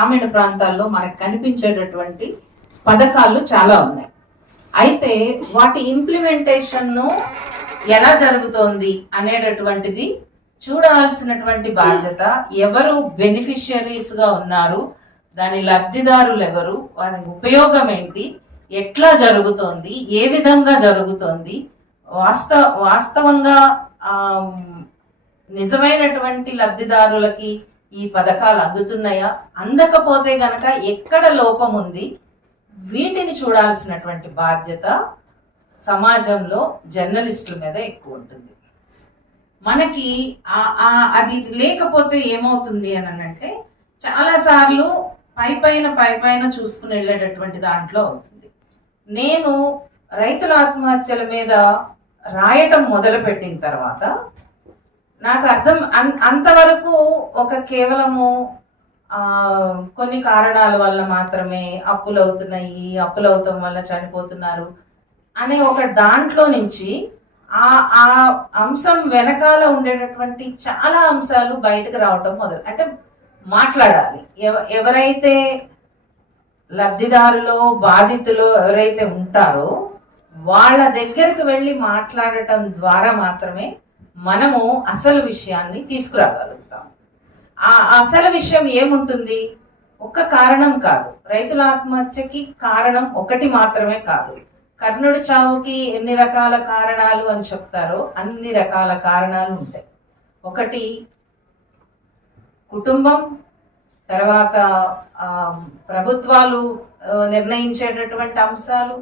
గ్రామీణ ప్రాంతాల్లో మనకు కనిపించేటటువంటి పథకాలు చాలా ఉన్నాయి. అయితే వాటి ఇంప్లిమెంటేషన్ను ఎలా జరుగుతోంది అనేటటువంటిది చూడాల్సినటువంటి బాధ్యత ఎవరు బెనిఫిషియరీస్ గా ఉన్నారు, దాని లబ్ధిదారులు ఎవరు, వారి ఉపయోగం ఏంటి, ఎట్లా జరుగుతోంది, ఏ విధంగా జరుగుతోంది, వాస్తవంగా నిజమైనటువంటి లబ్ధిదారులకి ఈ పథకాలు అందుతున్నాయా, అందకపోతే గనక ఎక్కడ లోపం ఉంది, వీటిని చూడాల్సినటువంటి బాధ్యత సమాజంలో జర్నలిస్టుల మీద ఎక్కువ ఉంటుంది. మనకి అది లేకపోతే ఏమవుతుంది అని అంటే చాలా సార్లు పైపైన చూసుకుని వెళ్ళేటటువంటి దాంట్లో అవుతుంది. నేను రైతుల ఆత్మహత్యల మీద రాయటం మొదలుపెట్టిన తర్వాత నాకు అంతవరకు కేవలము కొన్ని కారణాల వల్ల మాత్రమే అప్పులవుతాం వల్ల చనిపోతున్నారు అనే దాంట్లో నుంచి ఆ అంశం వెనకాల ఉండేటటువంటి చాలా అంశాలు బయటకు రావటం అంటే మాట్లాడాలి. ఎవరైతే లబ్ధిదారులో బాధితులు ఎవరైతే ఉంటారో వాళ్ళ దగ్గరకు వెళ్ళి మాట్లాడటం ద్వారా మాత్రమే మనము అసలు విషయాన్ని తీసుకురాగలుగుతాం. ఆ అసలు విషయం ఏముంటుంది? ఒక్క కారణం కాదు, రైతుల ఆత్మహత్యకి కారణం ఒకటి మాత్రమే కాదు. కర్ణుడి చావుకి ఎన్ని రకాల కారణాలు అని చెప్తారో అన్ని రకాల కారణాలు ఉంటాయి. ఒకటి కుటుంబం, తర్వాత ప్రభుత్వాలు నిర్ణయించేటటువంటి అంశాలు,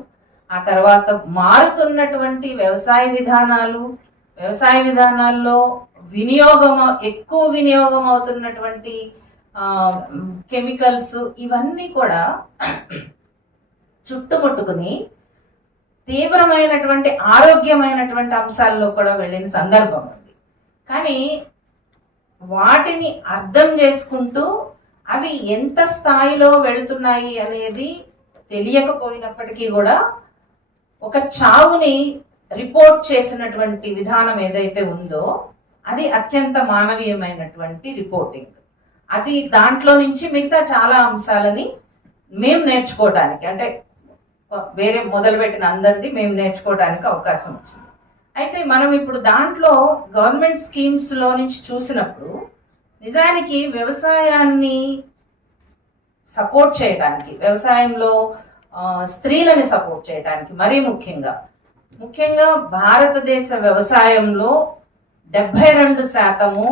ఆ తర్వాత మారుతున్నటువంటి వ్యవసాయ విధానాల్లో ఎక్కువ వినియోగం అవుతున్నటువంటి కెమికల్స్, ఇవన్నీ కూడా చుట్టుముట్టుకుని తీవ్రమైనటువంటి ఆరోగ్యమైనటువంటి అంశాల్లో కూడా వెళ్ళిన సందర్భం ఉంది. కానీ వాటిని అర్థం చేసుకుంటూ అవి ఎంత స్థాయిలో వెళ్తున్నాయి అనేది తెలియకపోయినప్పటికీ కూడా ఒక చావుని రిపోర్ట్ చేసినటువంటి విధానం ఏదైతే ఉందో అది అత్యంత మానవీయమైనటువంటి రిపోర్టింగ్. అది దాంట్లో నుంచి మిగతా చాలా అంశాలని మేము నేర్చుకోవడానికి, అంటే వేరే మొదలుపెట్టిన అందరిది మేము నేర్చుకోవడానికి అవకాశం వచ్చింది. అయితే మనం ఇప్పుడు దాంట్లో గవర్నమెంట్ స్కీమ్స్ లో నుంచి చూసినప్పుడు నిజానికి వ్యవసాయాన్ని సపోర్ట్ చేయడానికి, వ్యవసాయంలో స్త్రీలని సపోర్ట్ చేయడానికి, మరీ ముఖ్యంగా భారతదేశ వ్యవసాయంలో 72%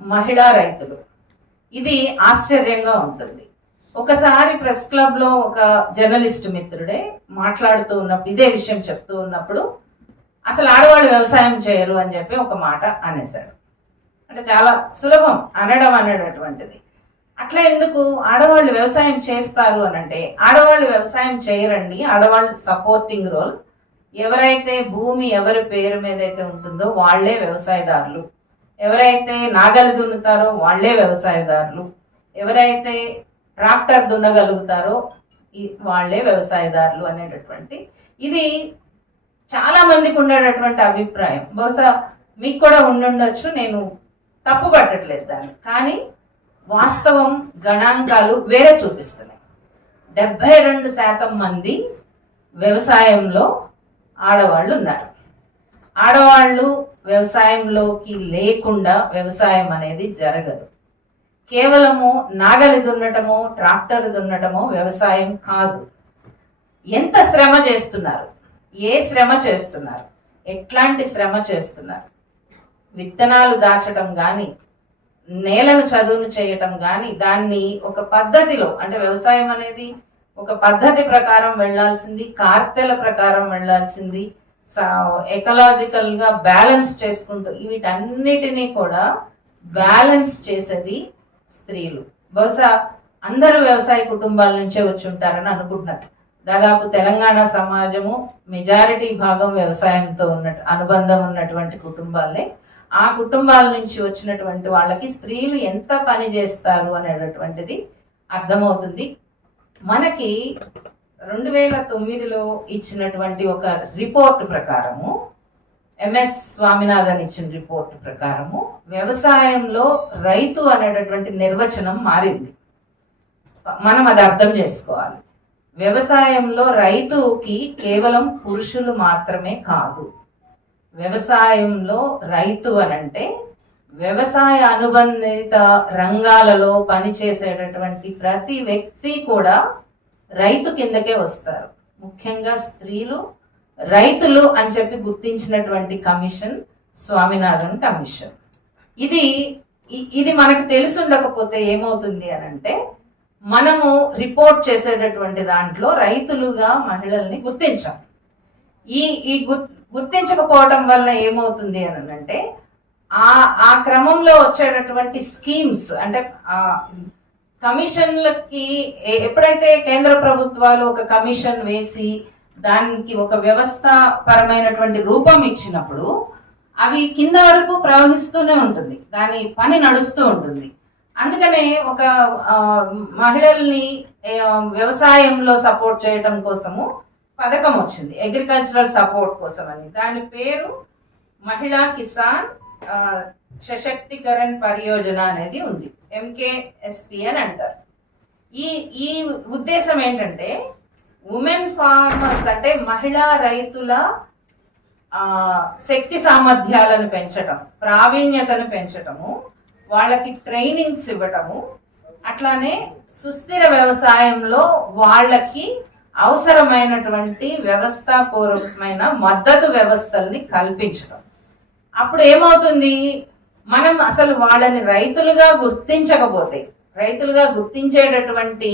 మహిళా రైతులు. ఇది ఆశ్చర్యంగా ఉంటుంది. ఒకసారి ప్రెస్ క్లబ్ లో ఒక జర్నలిస్ట్ మిత్రుడే మాట్లాడుతూ ఉన్నప్పుడు ఇదే విషయం చెప్తూ ఉన్నప్పుడు అసలు ఆడవాళ్ళు వ్యవసాయం చేయరు అని చెప్పి ఒక మాట అనేశాడు. అంటే చాలా సులభం అనడం అనేటటువంటిది. అట్లా ఎందుకు ఆడవాళ్ళు వ్యవసాయం చేస్తారు అని అంటే, ఆడవాళ్ళు వ్యవసాయం చేయరండి, ఆడవాళ్ళు సపోర్టింగ్ రోల్. ఎవరైతే భూమి ఎవరి పేరు మీద అయితే ఉంటుందో వాళ్లే వ్యవసాయదారులు, ఎవరైతే నాగలి దున్నుతారో వాళ్లే వ్యవసాయదారులు, ఎవరైతే ట్రాక్టర్ దున్నగలుగుతారో వాళ్లే వ్యవసాయదారులు అనేటటువంటి ఇది చాలా మందికి ఉండేటటువంటి అభిప్రాయం. బహుశా మీకు కూడా ఉండుండొచ్చు, నేను తప్పు పట్టట్లేదు దాన్ని. కానీ వాస్తవం గణాంకాలు వేరే చూపిస్తున్నాయి. 72% మంది వ్యవసాయంలో ఆడవాళ్ళు ఉన్నారు. ఆడవాళ్ళు వ్యవసాయంలోకి లేకుండా వ్యవసాయం అనేది జరగదు. కేవలము నాగలి దున్నటమో ట్రాక్టర్ దున్నటమో వ్యవసాయం కాదు. ఎంత శ్రమ చేస్తున్నారు, ఏ శ్రమ చేస్తున్నారు, ఎట్లాంటి శ్రమ చేస్తున్నారు, విత్తనాలు దాచటం కానీ, నేలను చదును చేయటం కానీ, దాన్ని ఒక పద్ధతిలో, అంటే వ్యవసాయం అనేది ఒక పద్ధతి ప్రకారం వెళ్లాల్సింది, కార్తెల ప్రకారం వెళ్లాల్సింది, ఎకలాజికల్ గా బ్యాలెన్స్ చేసుకుంటూ వీటన్నిటినీ కూడా బ్యాలెన్స్ చేసేది స్త్రీలు. బహుశా అందరూ వ్యవసాయ కుటుంబాల నుంచే వచ్చి ఉంటారని అనుకుంటున్నారు. దాదాపు తెలంగాణ సమాజము మెజారిటీ భాగం వ్యవసాయంతో అనుబంధం ఉన్నటువంటి కుటుంబాలే. ఆ కుటుంబాల నుంచి వచ్చినటువంటి వాళ్ళకి స్త్రీలు ఎంత పని చేస్తారు అనేటటువంటిది అర్థమవుతుంది. మనకి 2009లో ఇచ్చినటువంటి ఒక రిపోర్ట్ ప్రకారము, ఎంఎస్ స్వామినాథన్ ఇచ్చిన రిపోర్ట్ ప్రకారము వ్యవసాయంలో రైతు అనేటటువంటి నిర్వచనం మారింది. మనం అది అర్థం చేసుకోవాలి. వ్యవసాయంలో రైతుకి కేవలం పురుషులు మాత్రమే కాదు. వ్యవసాయంలో రైతు అనంటే వ్యవసాయ అనుబంధిత రంగాలలో పనిచేసేటటువంటి ప్రతి వ్యక్తి కూడా రైతు కిందకే వస్తారు. ముఖ్యంగా స్త్రీలు రైతులు అని చెప్పి గుర్తించినటువంటి కమిషన్ స్వామినాథన్ కమిషన్. ఇది మనకు తెలిసి ఉండకపోతే ఏమవుతుంది అనంటే మనము రిపోర్ట్ చేసేటటువంటి దాంట్లో రైతులుగా మహిళల్ని గుర్తించాం. ఈ గుర్తించకపోవటం వల్ల ఏమవుతుంది అని అంటే ఆ క్రమంలో వచ్చేటటువంటి స్కీమ్స్ అంటే కమిషన్లకి ఎప్పుడైతే కేంద్ర ప్రభుత్వాలు ఒక కమిషన్ వేసి దానికి ఒక వ్యవస్థ పరమైనటువంటి రూపం ఇచ్చినప్పుడు అవి కింద వరకు ప్రవహిస్తూనే ఉంటుంది, దాని పని నడుస్తూ ఉంటుంది. అందుకనే ఒక మహిళల్ని వ్యవసాయంలో సపోర్ట్ చేయటం కోసము పథకం వచ్చింది, అగ్రికల్చరల్ సపోర్ట్ కోసం అని. దాని పేరు మహిళా కిసాన్ సశక్తికరణ్ పరియోజన అనేది ఉంది, MKSP అని అంటారు. ఈ ఉద్దేశం ఏంటంటే ఉమెన్ ఫార్మర్స్ అంటే మహిళా రైతుల శక్తి సామర్థ్యాలను పెంచటం, ప్రావీణ్యతను పెంచటము, వాళ్ళకి ట్రైనింగ్స్ ఇవ్వటము, అట్లానే సుస్థిర వ్యవసాయంలో వాళ్ళకి అవసరమైనటువంటి వ్యవస్థాపూర్వకమైన మద్దతు వ్యవస్థల్ని కల్పించడం. అప్పుడు ఏమవుతుంది, మనం అసలు వాళ్ళని రైతులుగా గుర్తించకపోతే, రైతులుగా గుర్తించేటటువంటి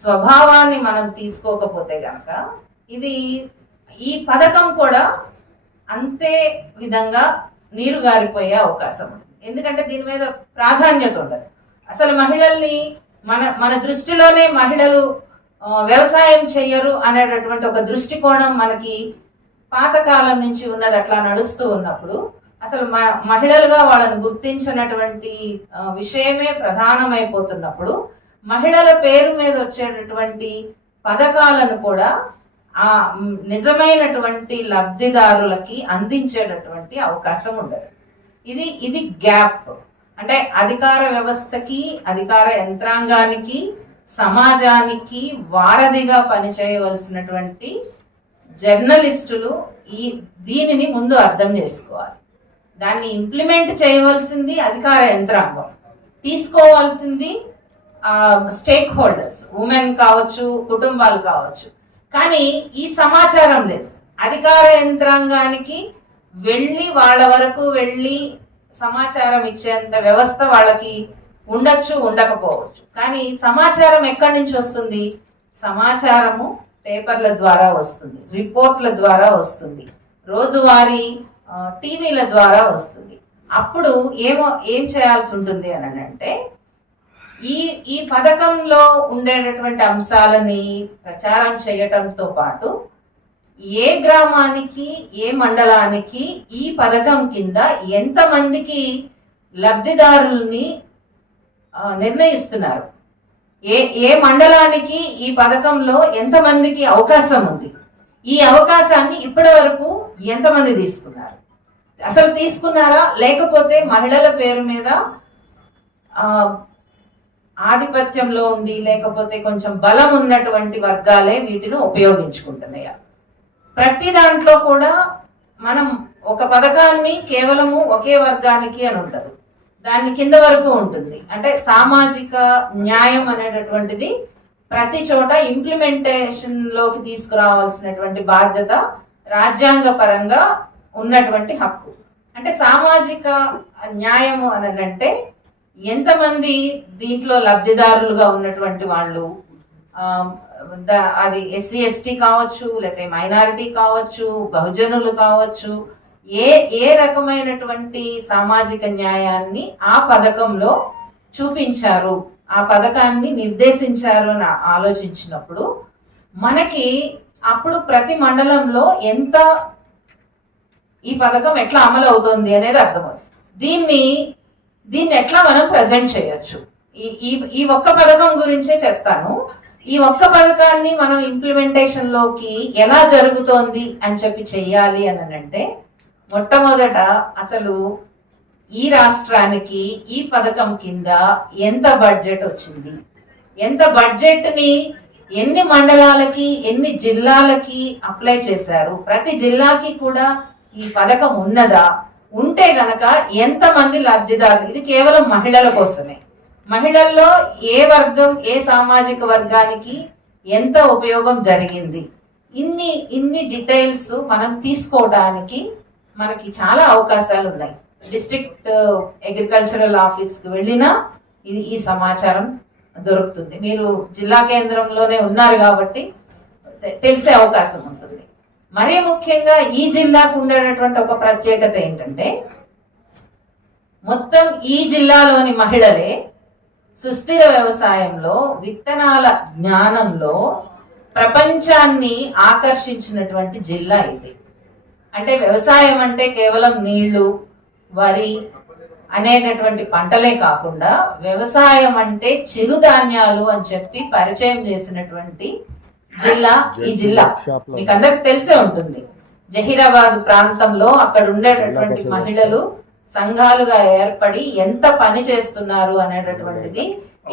స్వభావాన్ని మనం తీసుకోకపోతే గనక ఈ పథకం కూడా అంతే విధంగా నీరు గారిపోయే అవకాశం ఉంది. ఎందుకంటే దీని మీద ప్రాధాన్యత ఉండదు. అసలు మహిళల్ని మన దృష్టిలోనే మహిళలు వ్యవసాయం చెయ్యరు అనేటటువంటి ఒక దృష్టికోణం మనకి పాతకాలం నుంచి ఉన్నది. అట్లా నడుస్తూ ఉన్నప్పుడు అసలు మహిళలుగా వాళ్ళని గుర్తించినటువంటి విషయమే ప్రధానమైపోతున్నప్పుడు మహిళల పేరు మీద వచ్చేటటువంటి పథకాలను కూడా ఆ నిజమైనటువంటి లబ్ధిదారులకి అందించేటటువంటి అవకాశం ఉండదు. ఇది గ్యాప్. అంటే అధికార వ్యవస్థకి, అధికార యంత్రాంగానికి, సమాజానికి వారధిగా పనిచేయవలసినటువంటి జర్నలిస్టులు దీనిని ముందు అర్థం చేసుకోవాలి. దాన్ని ఇంప్లిమెంట్ చేయవలసింది అధికార యంత్రాంగం, తీసుకోవాల్సింది స్టేక్ హోల్డర్స్, ఉమెన్ కావచ్చు, కుటుంబాలు కావచ్చు. కానీ ఈ సమాచారం లేదు. అధికార యంత్రాంగానికి వెళ్ళి వాళ్ళ వరకు వెళ్ళి సమాచారం ఇచ్చేంత వ్యవస్థ వాళ్ళకి ఉండొచ్చు, ఉండకపోవచ్చు. కానీ సమాచారం ఎక్కడి నుంచి వస్తుంది? సమాచారము పేపర్ల ద్వారా వస్తుంది, రిపోర్ట్ల ద్వారా వస్తుంది, రోజువారీ టీవీల ద్వారా వస్తుంది. అప్పుడు ఏం చేయాల్సి ఉంటుంది అని అంటే ఈ పథకంలో ఉండేటటువంటి అంశాలని ప్రచారం చేయటంతో పాటు ఏ గ్రామానికి, ఏ మండలానికి ఈ పథకం కింద ఎంతమందికి లబ్ధిదారుల్ని నిర్ణయిస్తున్నారు, ఏ మండలానికి ఈ పథకంలో ఎంతమందికి అవకాశం ఉంది, ఈ అవకాశాన్ని ఇప్పటి వరకు ఎంతమంది తీసుకున్నారు, అసలు తీసుకున్నారా, లేకపోతే మహిళల పేరు మీద ఆధిపత్యంలో ఉండి లేకపోతే కొంచెం బలం ఉన్నటువంటి వర్గాలే వీటిని ఉపయోగించుకుంటున్నాయా? ప్రతి దాంట్లో కూడా మనం ఒక పథకాన్ని కేవలము ఒకే వర్గానికి అని ఉండదు, దాని కింద వరకు ఉంటుంది. అంటే సామాజిక న్యాయం అనేటటువంటిది ప్రతి చోట ఇంప్లిమెంటేషన్ లోకి తీసుకురావాల్సినటువంటి బాధ్యత రాజ్యాంగ పరంగా ఉన్నటువంటి హక్కు. అంటే సామాజిక న్యాయము అని అంటే ఎంతమంది దీంట్లో లబ్ధిదారులుగా ఉన్నటువంటి వాళ్ళు, అది SC ST కావచ్చు, లేకపోతే మైనారిటీ కావచ్చు, బహుజనులు కావచ్చు, ఏ రకమైనటువంటి సామాజిక న్యాయాన్ని ఆ పథకంలో చూపించారు, ఆ పథకాన్ని నిర్దేశించారు అని ఆలోచించినప్పుడు మనకి అప్పుడు ప్రతి మండలంలో ఎంత ఈ పథకం ఎట్లా అమలు అవుతుంది అనేది అర్థమవుతుంది. దీన్ని ఎట్లా మనం ప్రజెంట్ చేయొచ్చు, ఈ ఒక్క పథకం గురించే చెప్తాను. ఈ ఒక్క పథకాన్ని మనం ఇంప్లిమెంటేషన్ లోకి ఎలా జరుగుతోంది అని చెప్పి చెయ్యాలి అని అంటే మొట్టమొదట అసలు ఈ రాష్ట్రానికి ఈ పథకం కింద ఎంత బడ్జెట్ వచ్చింది, ఎంత బడ్జెట్ ని ఎన్ని మండలాలకి ఎన్ని జిల్లాలకి అప్లై చేశారు, ప్రతి జిల్లాకి కూడా ఈ పథకం ఉన్నదా, ఉంటే గనక ఎంత మంది లబ్ధిదారులు, ఇది కేవలం మహిళల కోసమే, మహిళల్లో ఏ వర్గం ఏ సామాజిక వర్గానికి ఎంత ఉపయోగం జరిగింది, ఇన్ని డీటెయిల్స్ మనం తీసుకోవడానికి మనకి చాలా అవకాశాలు ఉన్నాయి. డిస్ట్రిక్ట్ అగ్రికల్చరల్ ఆఫీస్కి వెళ్ళినా ఈ సమాచారం దొరుకుతుంది. మీరు జిల్లా కేంద్రంలోనే ఉన్నారు కాబట్టి తెలిసే అవకాశం ఉంటుంది. మరీ ముఖ్యంగా ఈ జిల్లాకు ఉండేటటువంటి ఒక ప్రత్యేకత ఏంటంటే, మొత్తం ఈ జిల్లాలోని మహిళలే సుస్థిర వ్యవసాయంలో విత్తనాల జ్ఞానంలో ప్రపంచాన్ని ఆకర్షించినటువంటి జిల్లా ఇది. అంటే వ్యవసాయం అంటే కేవలం నీళ్లు, వరి అనేటటువంటి పంటలే కాకుండా వ్యవసాయం అంటే చిరుధాన్యాలు అని చెప్పి పరిచయం చేసినటువంటి జిల్లా ఈ జిల్లా. మీకు అందరికి తెలిసే ఉంటుంది, జహీరాబాద్ ప్రాంతంలో అక్కడ ఉండేటటువంటి మహిళలు సంఘాలుగా ఏర్పడి ఎంత పని చేస్తున్నారు అనేటటువంటిది,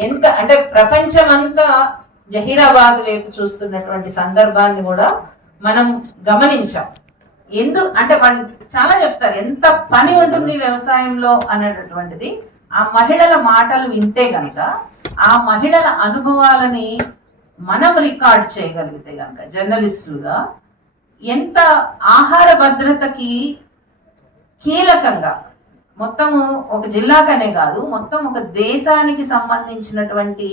ఎంత అంటే ప్రపంచమంతా జహీరాబాద్ వైపు చూస్తున్నటువంటి సందర్భాన్ని కూడా మనం గమనించాం. అంటే వాళ్ళు చాలా చెప్తారు ఎంత పని ఉంటుంది వ్యవసాయంలో అనేటటువంటిది. ఆ మహిళల మాటలు వింటే గనక, ఆ మహిళల అనుభవాలని మనం రికార్డ్ చేయగలిగితే గనక జర్నలిస్టులుగా, ఎంత ఆహార భద్రతకి కీలకంగా, మొత్తము ఒక జిల్లాకనే కాదు మొత్తం ఒక దేశానికి సంబంధించినటువంటి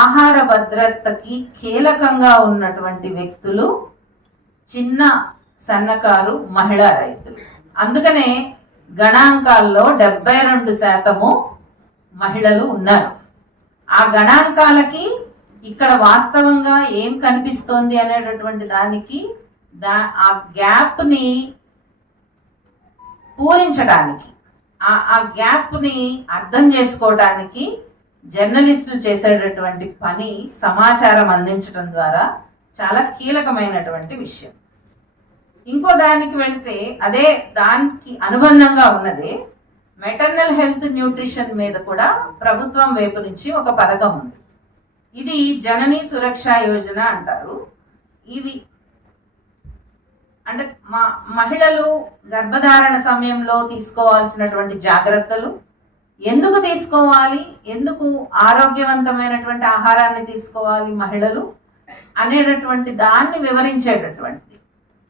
ఆహార భద్రతకి కీలకంగా ఉన్నటువంటి వ్యక్తులు చిన్న సన్నకారు మహిళా రైతులు. అందుకనే గణాంకాల్లో 72% మహిళలు ఉన్నారు. ఆ గణాంకాలకి ఇక్కడ వాస్తవంగా ఏం కనిపిస్తోంది అనేటటువంటి దానికి ఆ గ్యాప్ ని పూరించడానికి, ఆ గ్యాప్ ని అర్థం చేసుకోవడానికి జర్నలిస్టులు చేసేటటువంటి పని సమాచారం అందించడం ద్వారా చాలా కీలకమైనటువంటి విషయం. ఇంకో దానికి వెళితే అదే దానికి అనుబంధంగా ఉన్నది మెటర్నల్ హెల్త్ న్యూట్రిషన్ మీద కూడా ప్రభుత్వం వైపు నుంచి ఒక పథకం ఉంది. ఇది జననీ సురక్ష యోజన అంటారు. ఇది అంటే మహిళలు గర్భధారణ సమయంలో తీసుకోవాల్సినటువంటి జాగ్రత్తలు, ఎందుకు తీసుకోవాలి, ఎందుకు ఆరోగ్యవంతమైనటువంటి ఆహారాన్ని తీసుకోవాలి మహిళలు అనేటటువంటి దాన్ని వివరించేటటువంటిది.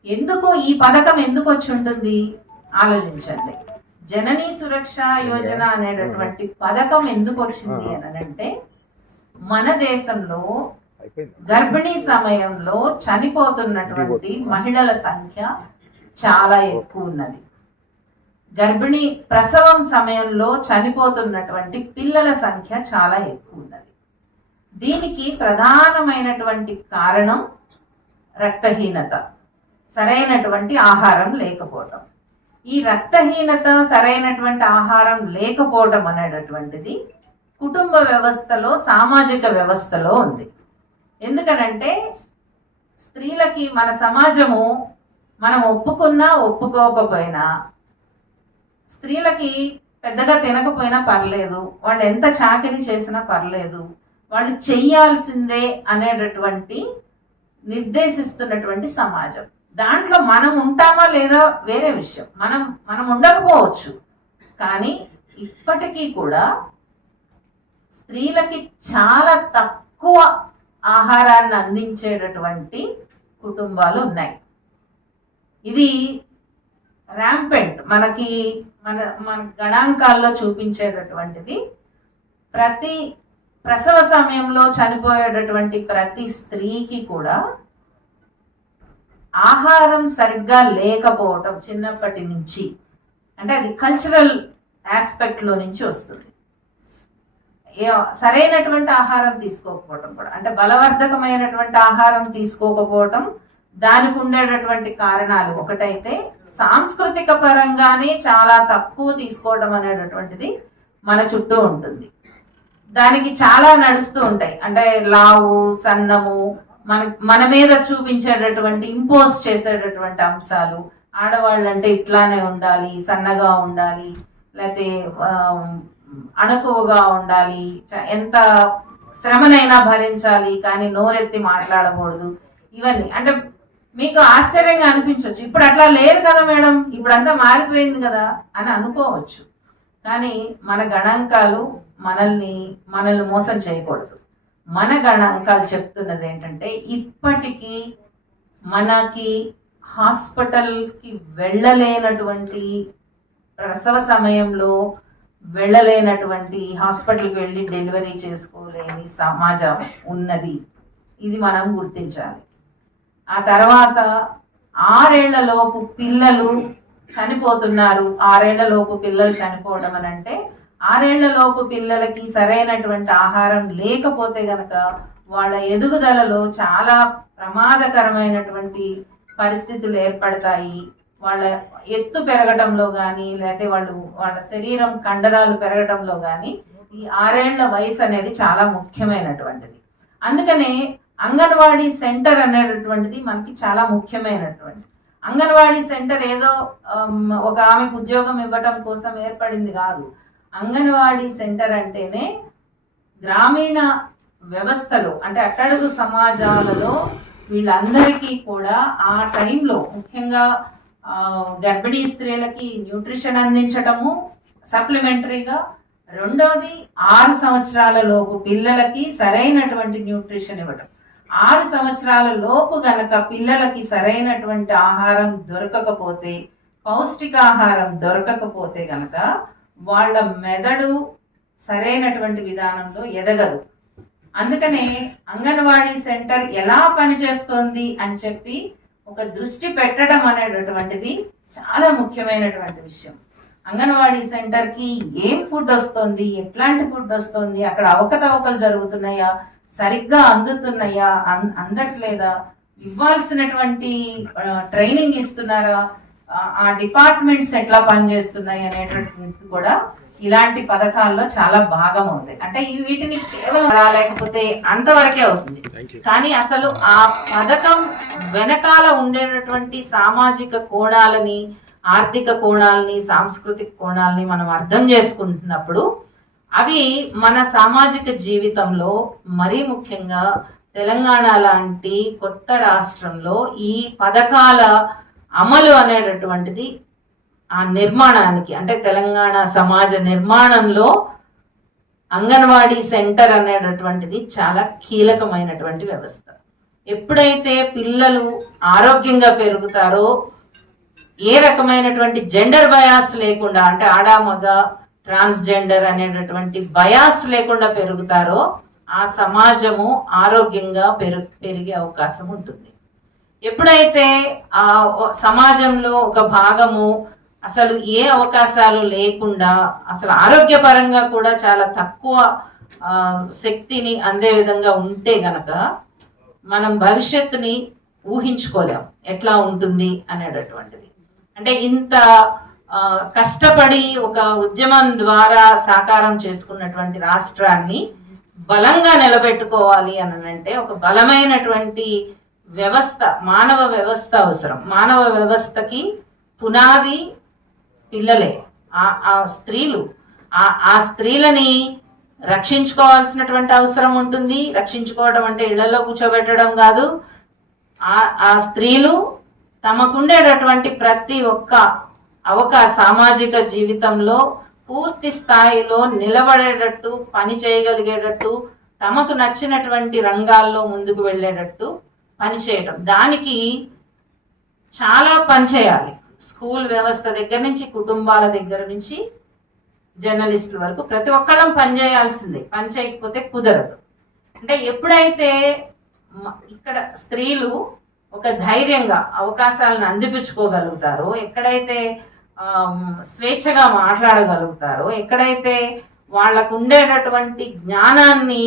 ఎందుకు ఈ పథకం ఎందుకు వచ్చి ఉంటుంది ఆలోచించండి. జననీ సురక్ష యోజన అనేటటువంటి పథకం ఎందుకు వచ్చింది అని అంటే, మన దేశంలో గర్భిణీ సమయంలో చనిపోతున్నటువంటి మహిళల సంఖ్య చాలా ఎక్కువ ఉన్నది. గర్భిణీ ప్రసవం సమయంలో చనిపోతున్నటువంటి పిల్లల సంఖ్య చాలా ఎక్కువ ఉన్నది. దీనికి ప్రధానమైనటువంటి కారణం రక్తహీనత, సరైనటువంటి ఆహారం లేకపోవటం. ఈ రక్తహీనత, సరైనటువంటి ఆహారం లేకపోవటం అనేటటువంటిది కుటుంబ వ్యవస్థలో, సామాజిక వ్యవస్థలో ఉంది. ఎందుకనంటే స్త్రీలకి మన సమాజము, మనం ఒప్పుకున్నా ఒప్పుకోకపోయినా, స్త్రీలకి పెద్దగా తినకపోయినా పర్లేదు, వాళ్ళు ఎంత చాకరీ చేసినా పర్లేదు, వాళ్ళు చెయ్యాల్సిందే అనేటటువంటి నిర్దేశిస్తున్నటువంటి సమాజం. దాంట్లో మనం ఉంటామా లేదా వేరే విషయం, మనం ఉండకపోవచ్చు. కానీ ఇప్పటికీ కూడా స్త్రీలకి చాలా తక్కువ ఆహారాన్ని అందించేటటువంటి కుటుంబాలు ఉన్నాయి. ఇది ర్యాంపెంట్, మనకి మన గణాంకాల్లో చూపించేటటువంటిది. ప్రతి ప్రసవ సమయంలో చనిపోయేటటువంటి ప్రతి స్త్రీకి కూడా ఆహారం సరిగ్గా లేకపోవటం చిన్నప్పటి నుంచి, అంటే అది కల్చరల్ ఆస్పెక్ట్ లో నుంచి వస్తుంది. సరైనటువంటి ఆహారం తీసుకోకపోవటం కూడా, అంటే బలవర్ధకమైనటువంటి ఆహారం తీసుకోకపోవటం, దానికి ఉండేటటువంటి కారణాలు ఒకటైతే సాంస్కృతిక పరంగానే చాలా తక్కువ తీసుకోవడం అనేటటువంటిది మన చుట్టూ ఉంటుంది. దానికి చాలా నడుస్తూ ఉంటాయి. అంటే లావు, సన్నము, మన మీద చూపించేటటువంటి, ఇంపోజ్ చేసేటటువంటి అంశాలు. ఆడవాళ్ళు అంటే ఇట్లానే ఉండాలి, సన్నగా ఉండాలి, లేకపోతే అణకువగా ఉండాలి, ఎంత శ్రమనైనా భరించాలి కానీ నోరెత్తి మాట్లాడకూడదు. ఇవన్నీ అంటే మీకు ఆశ్చర్యంగా అనిపించవచ్చు, ఇప్పుడు అట్లా లేరు కదా మేడం, ఇప్పుడు అంతా మారిపోయింది కదా అని అనుకోవచ్చు. కానీ మన గణాంకాలు మనల్ని మోసం చేయకూడదు. మన గణాంకాలు చెప్తున్నది ఏంటంటే ఇప్పటికీ మనకి హాస్పిటల్కి వెళ్ళలేనటువంటి, ప్రసవ సమయంలో వెళ్ళలేనటువంటి, హాస్పిటల్కి వెళ్ళి డెలివరీ చేసుకోలేని సమాజం ఉన్నది. ఇది మనం గుర్తించాలి. ఆ తర్వాత 6 ఏళ్లలోపు పిల్లలు చనిపోతున్నారు. 6 ఏళ్లలోపు పిల్లలు చనిపోవడం అని అంటే 6 ఏళ్లలోపు పిల్లలకి సరైనటువంటి ఆహారం లేకపోతే గనక వాళ్ళ ఎదుగుదలలో చాలా ప్రమాదకరమైనటువంటి పరిస్థితులు ఏర్పడతాయి. వాళ్ళ ఎత్తు పెరగటంలో కానీ లేకపోతే వాళ్ళ శరీరం కండరాలు పెరగటంలో కానీ ఈ 6 ఏళ్ల వయసు అనేది చాలా ముఖ్యమైనటువంటిది. అందుకనే అంగన్వాడీ సెంటర్ అనేటటువంటిది మనకి చాలా ముఖ్యమైనటువంటి. అంగన్వాడీ సెంటర్ ఏదో ఒక ఆమెకు ఉద్యోగం ఇవ్వటం కోసం ఏర్పడింది కాదు. అంగన్వాడీ సెంటర్ అంటేనే గ్రామీణ వ్యవస్థలో అంటే అట్టడుగు సమాజాలలో వీళ్ళందరికీ కూడా ఆ టైంలో ముఖ్యంగా గర్భిణీ స్త్రీలకి న్యూట్రిషన్ అందించటము సప్లిమెంటరీగా, రెండవది 6 సంవత్సరాల లోపు పిల్లలకి సరైనటువంటి న్యూట్రిషన్ ఇవ్వటం. 6 సంవత్సరాల లోపు గనక పిల్లలకి సరైనటువంటి ఆహారం దొరకకపోతే, పౌష్టికాహారం దొరకకపోతే గనక వాళ్ళ మెదడు సరైనటువంటి విధానంలో ఎదగదు. అందుకనే అంగన్వాడీ సెంటర్ ఎలా పనిచేస్తోంది అని చెప్పి ఒక దృష్టి పెట్టడం అనేటటువంటిది చాలా ముఖ్యమైనటువంటి విషయం. అంగన్వాడీ సెంటర్కి ఏం ఫుడ్ వస్తుంది, ఎట్లాంటి ఫుడ్ వస్తుంది, అక్కడ అవకతవకలు జరుగుతున్నాయా, సరిగ్గా అందుతున్నాయా, అందట్లేదా, ఇవ్వాల్సినటువంటి ట్రైనింగ్ ఇస్తున్నారా, ఆ డిపార్ట్మెంట్స్ ఎట్లా పనిచేస్తున్నాయి అనేటటువంటి కూడా ఇలాంటి పథకాల్లో చాలా భాగం ఉంది. అంటే వీటిని కేవలం లేకపోతే అంతవరకే అవుతుంది. కానీ అసలు ఆ పథకం వెనకాల ఉండేటటువంటి సామాజిక కోణాలని, ఆర్థిక కోణాలని, సాంస్కృతిక కోణాలని మనం అర్థం చేసుకుంటున్నప్పుడు అవి మన సామాజిక జీవితంలో మరీ ముఖ్యంగా తెలంగాణ లాంటి కొత్త రాష్ట్రంలో ఈ పథకాల అమలు అనేటటువంటిది ఆ నిర్మాణానికి అంటే తెలంగాణ సమాజ నిర్మాణంలో అంగన్వాడీ సెంటర్ అనేటటువంటిది చాలా కీలకమైనటువంటి వ్యవస్థ. ఎప్పుడైతే పిల్లలు ఆరోగ్యంగా పెరుగుతారో, ఏ రకమైనటువంటి జెండర్ బయాస్ లేకుండా అంటే ఆడ మగ ట్రాన్స్జెండర్ అనేటటువంటి బయాస్ లేకుండా పెరుగుతారో ఆ సమాజము ఆరోగ్యంగా పెరిగే అవకాశం ఉంటుంది. ఎప్పుడైతే ఆ సమాజంలో ఒక భాగము అసలు ఏ అవకాశాలు లేకుండా అసలు ఆరోగ్యపరంగా కూడా చాలా తక్కువ శక్తిని అందే విధంగా ఉంటే గనక మనం భవిష్యత్తుని ఊహించుకోలేం ఎట్లా ఉంటుంది అనేటటువంటిది. అంటే ఇంత కష్టపడి ఒక ఉద్యమం ద్వారా సాకారం చేసుకున్నటువంటి రాష్ట్రాన్ని బలంగా నిలబెట్టుకోవాలి అని అంటే ఒక బలమైనటువంటి వ్యవస్థ, మానవ వ్యవస్థ అవసరం. మానవ వ్యవస్థకి పునాది పిల్లలే, ఆ స్త్రీలు. ఆ స్త్రీలని రక్షించుకోవాల్సినటువంటి అవసరం ఉంటుంది. రక్షించుకోవడం అంటే ఇళ్లలో కూర్చోబెట్టడం కాదు. ఆ స్త్రీలు తమకుండేటటువంటి ప్రతి ఒక్క సామాజిక జీవితంలో పూర్తి స్థాయిలో నిలబడేటట్టు, పని చేయగలిగేటట్టు, తమకు నచ్చినటువంటి రంగాల్లో ముందుకు వెళ్ళేటట్టు పనిచేయడం. దానికి చాలా పని చేయాలి. స్కూల్ వ్యవస్థ దగ్గర నుంచి, కుటుంబాల దగ్గర నుంచి జర్నలిస్టుల వరకు ప్రతి ఒక్కళ్ళం పనిచేయాల్సిందే. పని చేయకపోతే కుదరదు. అంటే ఎప్పుడైతే ఇక్కడ స్త్రీలు ఒక ధైర్యంగా అవకాశాలను అందిపుచ్చుకోగలుగుతారో, ఎక్కడైతే స్వేచ్ఛగా మాట్లాడగలుగుతారో, ఎక్కడైతే వాళ్ళకు ఉండేటటువంటి జ్ఞానాన్ని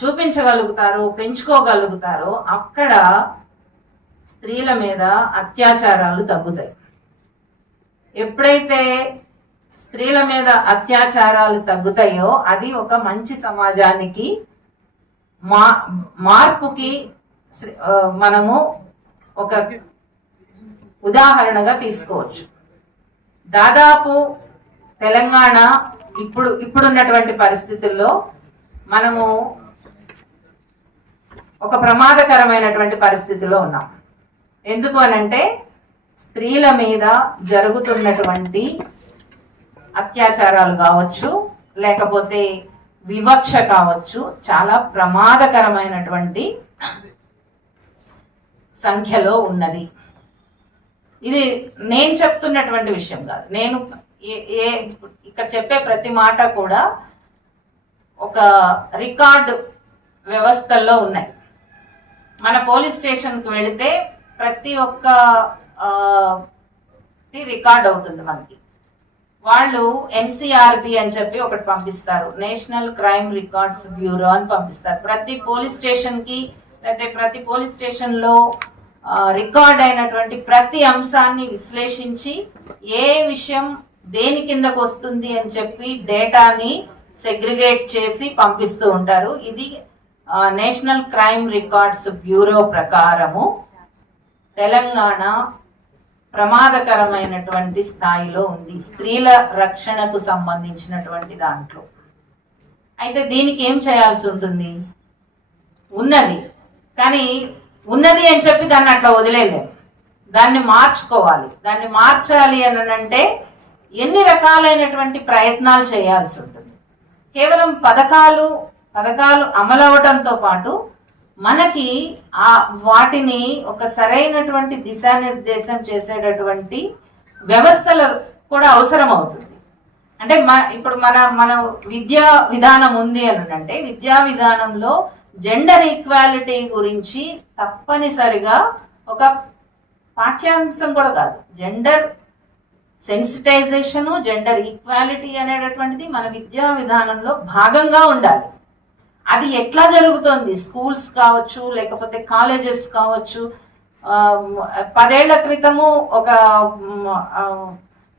చూపించగలుగుతారో, పెంచుకోగలుగుతారో అక్కడ స్త్రీల మీద అత్యాచారాలు తగ్గుతాయి. ఎప్పుడైతే స్త్రీల మీద అత్యాచారాలు తగ్గుతాయో అది ఒక మంచి సమాజానికి మార్పుకి మనము ఒక ఉదాహరణగా తీసుకోవచ్చు. దాదాపు తెలంగాణ ఇప్పుడున్నటువంటి పరిస్థితుల్లో మనము ఒక ప్రమాదకరమైనటువంటి పరిస్థితిలో ఉన్నాం. ఎందుకు అనంటే స్త్రీల మీద జరుగుతున్నటువంటి అత్యాచారాలు కావచ్చు, లేకపోతే వివక్ష కావచ్చు, చాలా ప్రమాదకరమైనటువంటి సంఖ్యలో ఉన్నది. ఇది నేను చెప్తున్నటువంటి విషయం కాదు. నేను ఇక్కడ చెప్పే ప్రతి మాట కూడా ఒక రికార్డు వ్యవస్థల్లో ఉన్నాయి. మన పోలీస్ స్టేషన్కి వెళితే ప్రతి ఒక్క రికార్డ్ అవుతుంది మనకి. వాళ్ళు ఎన్సిఆర్బి అని చెప్పి ఒకటి పంపిస్తారు, నేషనల్ క్రైమ్ రికార్డ్స్ బ్యూరో అని పంపిస్తారు. ప్రతి పోలీస్ స్టేషన్కి లేకపోతే ప్రతి పోలీస్ స్టేషన్లో రికార్డ్ అయినటువంటి ప్రతి అంశాన్ని విశ్లేషించి ఏ విషయం దేని కిందకు వస్తుంది అని చెప్పి డేటాని సెగ్రిగేట్ చేసి పంపిస్తూ ఉంటారు. ఇది నేషనల్ క్రైమ్ రికార్డ్స్ బ్యూరో ప్రకారము తెలంగాణ ప్రమాదకరమైనటువంటి స్థాయిలో ఉంది స్త్రీల రక్షణకు సంబంధించినటువంటి దాంట్లో. అయితే దీనికి ఏం చేయాల్సి ఉంటుంది? ఉన్నది కానీ ఉన్నది అని చెప్పి దాన్ని అట్లా వదిలేయలేము, దాన్ని మార్చుకోవాలి. దాన్ని మార్చాలి అని అంటే ఎన్ని రకాలైనటువంటి ప్రయత్నాలు చేయాల్సి ఉంటుంది. కేవలం పథకాలు అమలవడంతో పాటు మనకి వాటిని ఒక సరైనటువంటి దిశానిర్దేశం చేసేటటువంటి వ్యవస్థలు కూడా అవసరం అవుతుంది. అంటే ఇప్పుడు మన విద్యా విధానం ఉంది అని అంటే విద్యా విధానంలో జెండర్ ఈక్వాలిటీ గురించి తప్పనిసరిగా ఒక పాఠ్యాంశం కూడా కాదు, జెండర్ సెన్సిటైజేషను, జెండర్ ఈక్వాలిటీ అనేటటువంటిది మన విద్యా విధానంలో భాగంగా ఉండాలి. అది ఎట్లా జరుగుతోంది? స్కూల్స్ కావచ్చు, లేకపోతే కాలేజెస్ కావచ్చు. 10 ఏళ్ల క్రితము ఒక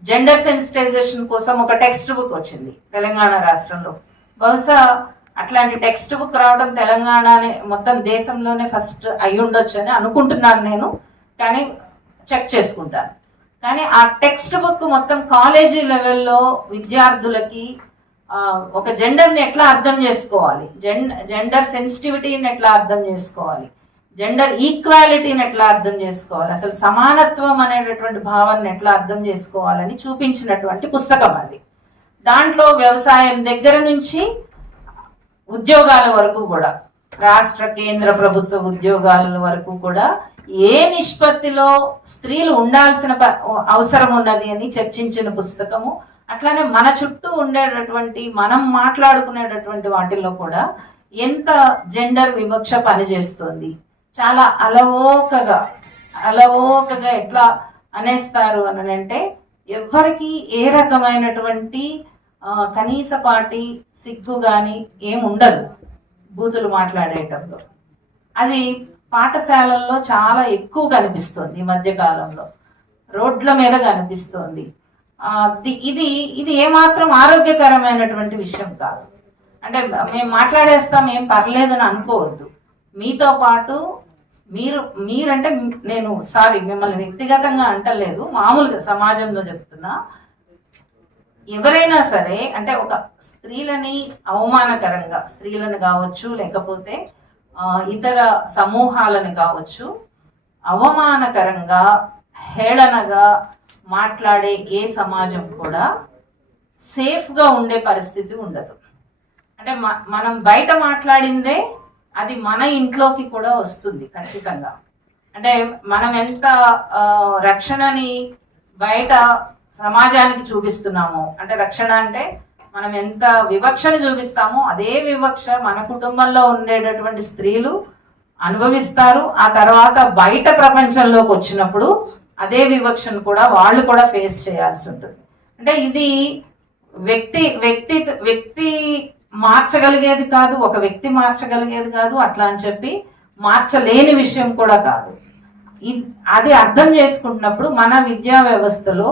జెండర్ సెన్సిటైజేషన్ కోసం ఒక టెక్స్ట్ బుక్ వచ్చింది తెలంగాణ రాష్ట్రంలో. బహుశా అట్లాంటి టెక్స్ట్ బుక్ రావడం తెలంగాణనే మొత్తం దేశంలోనే ఫస్ట్ అయి ఉండొచ్చు అని అనుకుంటున్నాను నేను, కానీ చెక్ చేసుకుంటాను. కానీ ఆ టెక్స్ట్ బుక్ మొత్తం కాలేజీ లెవెల్లో విద్యార్థులకి ఒక జెండర్ని ఎట్లా అర్థం చేసుకోవాలి, జెండర్ సెన్సిటివిటీని ఎట్లా అర్థం చేసుకోవాలి, జెండర్ ఈక్వాలిటీని ఎట్లా అర్థం చేసుకోవాలి, అసలు సమానత్వం అనేటటువంటి భావాన్ని ఎట్లా అర్థం చేసుకోవాలని చూపించినటువంటి పుస్తకం అది. దాంట్లో వ్యవసాయం దగ్గర నుంచి ఉద్యోగాల వరకు కూడా, రాష్ట్ర కేంద్ర ప్రభుత్వ ఉద్యోగాల వరకు కూడా ఏ నిష్పత్తిలో స్త్రీలు ఉండాల్సిన అవసరం ఉన్నది అని చర్చించిన పుస్తకము. అట్లానే మన చుట్టూ ఉండేటటువంటి మనం మాట్లాడుకునేటటువంటి వాటిల్లో కూడా ఎంత జెండర్ వివక్ష పనిచేస్తుంది. చాలా అలవోకగా ఎట్లా అనేస్తారు అని అంటే ఎవ్వరికి ఏ రకమైనటువంటి కనీసపాటి సిగ్గు కానీ ఏముండదు బూతులు మాట్లాడేటప్పుడు. అది పాఠశాలల్లో చాలా ఎక్కువ కనిపిస్తుంది ఈ మధ్యకాలంలో, రోడ్ల మీద కనిపిస్తుంది. ఇది ఏమాత్రం ఆరోగ్యకరమైనటువంటి విషయం కాదు. అంటే మేము మాట్లాడేస్తాం ఏం పర్లేదని అనుకోవద్దు. మీతో పాటు మీరంటే నేను మిమ్మల్ని వ్యక్తిగతంగా అంటలేదు, మామూలుగా సమాజంలో చెప్తున్నా. ఎవరైనా సరే అంటే ఒక స్త్రీలని అవమానకరంగా, స్త్రీలను కావచ్చు లేకపోతే ఇతర సమూహాలను కావచ్చు, అవమానకరంగా హేళనగా మాట్లాడే ఏ సమాజం కూడా సేఫ్గా ఉండే పరిస్థితి ఉండదు. అంటే మనం బయట మాట్లాడిందే అది మన ఇంట్లోకి కూడా వస్తుంది ఖచ్చితంగా. అంటే మనం ఎంత రక్షణని బయట సమాజానికి చూపిస్తున్నామో, అంటే రక్షణ అంటే మనం ఎంత వివక్షను చూపిస్తామో అదే వివక్ష మన కుటుంబంలో ఉండేటటువంటి స్త్రీలు అనుభవిస్తారు. ఆ తర్వాత బయట ప్రపంచంలోకి వచ్చినప్పుడు అదే వివక్షను కూడా వాళ్ళు కూడా ఫేస్ చేయాల్సి ఉంటుంది. అంటే ఇది వ్యక్తి మార్చగలిగేది కాదు, ఒక వ్యక్తి మార్చగలిగేది కాదు, అట్లా అని చెప్పి మార్చలేని విషయం కూడా కాదు. అది అర్థం చేసుకుంటున్నప్పుడు మన విద్యా వ్యవస్థలో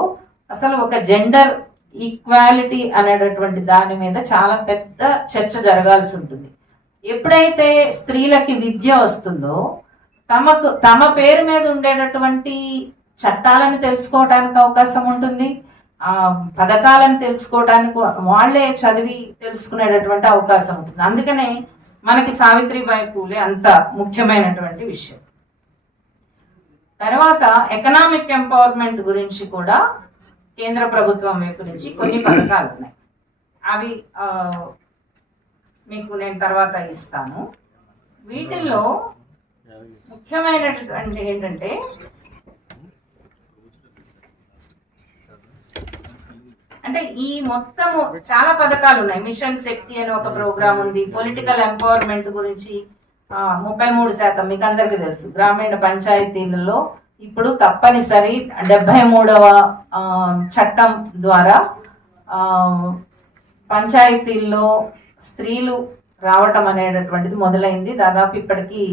అసలు ఒక జెండర్ ఈక్వాలిటీ అనేటటువంటి దాని మీద చాలా పెద్ద చర్చ జరగాల్సి ఉంటుంది. ఎప్పుడైతే స్త్రీలకి విద్య వస్తుందో తమ పేరు మీద ఉండేటటువంటి చట్టాలను తెలుసుకోవటానికి అవకాశం ఉంటుంది. పథకాలను తెలుసుకోవడానికి వాళ్ళే చదివి తెలుసుకునేటటువంటి అవకాశం ఉంటుంది. అందుకనే మనకి సావిత్రిబాయి పూలే అంత ముఖ్యమైనటువంటి విషయం. తర్వాత ఎకనామిక్ ఎంపవర్మెంట్ గురించి కూడా కేంద్ర ప్రభుత్వం వైపు నుంచి కొన్ని పథకాలు ఉన్నాయి. అవి మీకు నేను తర్వాత ఇస్తాను. వీటిల్లో ముఖ్యమైనటువంటి ఏంటంటే ఈ మొత్తము చాలా పథకాలు ఉన్నాయి. మిషన్ శక్తి అని ఒక ప్రోగ్రామ్ ఉంది. పొలిటికల్ ఎంపవర్మెంట్ గురించి 33% మీకు అందరికీ తెలుసు. గ్రామీణ పంచాయతీలలో ఇప్పుడు తప్పనిసరి 73వ చట్టం ద్వారా పంచాయతీల్లో స్త్రీలు రావటం అనేటటువంటిది మొదలైంది. దాదాపు ఇప్పటికీ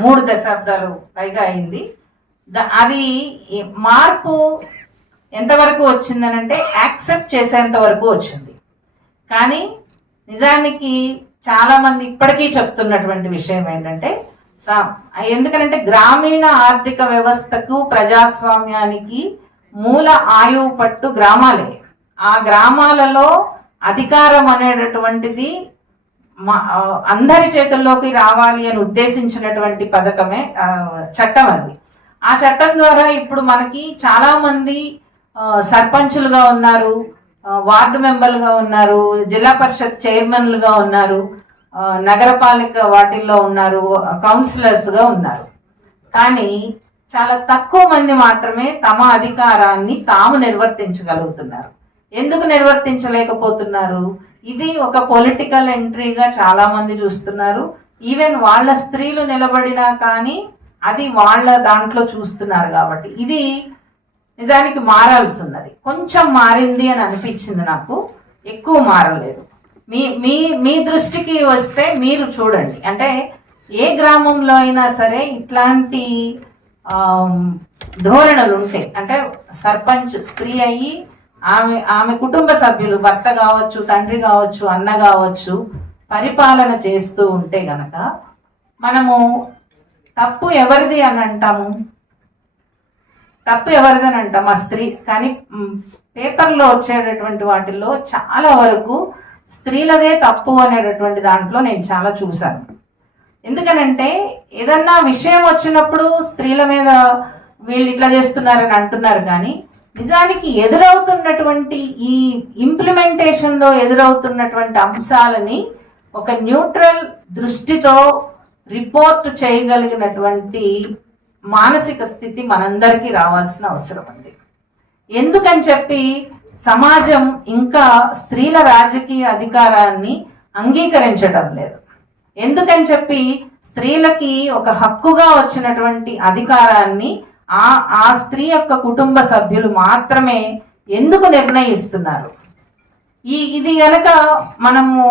3 దశాబ్దాలు పైగా అయింది. అది మార్పు ఎంతవరకు వచ్చిందనంటే యాక్సెప్ట్ చేసేంత వరకు వచ్చింది. కానీ నిజానికి చాలా మంది ఇప్పటికీ చెప్తున్నటువంటి విషయం ఏంటంటే, ఎందుకనంటే గ్రామీణ ఆర్థిక వ్యవస్థకు ప్రజాస్వామ్యానికి మూల ఆయువు పట్టు గ్రామాలే. ఆ గ్రామాలలో అధికారం అనేటటువంటిది అందరి చేతుల్లోకి రావాలి అని ఉద్దేశించినటువంటి పథకమే చట్టం అది. ఆ చట్టం ద్వారా ఇప్పుడు మనకి చాలా మంది సర్పంచులుగా ఉన్నారు, వార్డు మెంబర్లుగా ఉన్నారు, జిల్లా పరిషత్ చైర్మన్లుగా ఉన్నారు, నగరపాలిక వాటిల్లో ఉన్నారు, కౌన్సిలర్స్గా ఉన్నారు. కానీ చాలా తక్కువ మంది మాత్రమే తమ అధికారాన్ని తాము నిర్వర్తించగలుగుతున్నారు. ఎందుకు నిర్వర్తించలేకపోతున్నారు? ఇది ఒక పొలిటికల్ ఎంట్రీగా చాలా మంది చూస్తున్నారు. ఈవెన్ వాళ్ళ స్త్రీలు నిలబడినా కానీ అది వాళ్ళ దాంట్లో చూస్తున్నారు. కాబట్టి ఇది నిజానికి మారాల్సి ఉన్నది. కొంచెం మారింది అని అనిపించింది నాకు, ఎక్కువ మారలేదు. మీ మీ మీ దృష్టికి వస్తే మీరు చూడండి. అంటే ఏ గ్రామంలో అయినా సరే ఇట్లాంటి ధోరణులు ఉంటాయి. అంటే సర్పంచ్ స్త్రీ అయ్యి ఆమె కుటుంబ సభ్యులు, భర్త కావచ్చు, తండ్రి కావచ్చు, అన్న కావచ్చు, పరిపాలన చేస్తూ ఉంటే గనక మనము తప్పు ఎవరిది అని అంటాము? తప్పు ఎవరిదని అంటాం? ఆ స్త్రీ. కానీ పేపర్లో వచ్చేటటువంటి వాటిల్లో చాలా వరకు స్త్రీలదే తప్పు అనేటటువంటి దాంట్లో నేను చాలా చూశాను. ఎందుకనంటే ఏదన్నా విషయం వచ్చినప్పుడు స్త్రీల మీద వీళ్ళు ఇట్లా చేస్తున్నారని అంటున్నారు. కానీ నిజానికి ఎదురవుతున్నటువంటి ఈ ఇంప్లిమెంటేషన్లో ఎదురవుతున్నటువంటి అంశాలని ఒక న్యూట్రల్ దృష్టితో రిపోర్ట్ చేయగలిగినటువంటి మానసిక స్థితి మనందరికీ రావాల్సిన అవసరం ఉంది. ఎందుకని చెప్పి సమాజం ఇంకా స్త్రీల రాజకీయ అధికారాన్ని అంగీకరించడం లేదు. ఎందుకని చెప్పి స్త్రీలకి ఒక హక్కుగా వచ్చినటువంటి అధికారాన్ని ఆ స్త్రీ యొక్క కుటుంబ సభ్యులు మాత్రమే ఎందుకు నిర్ణయిస్తున్నారు? ఇది గనక మనము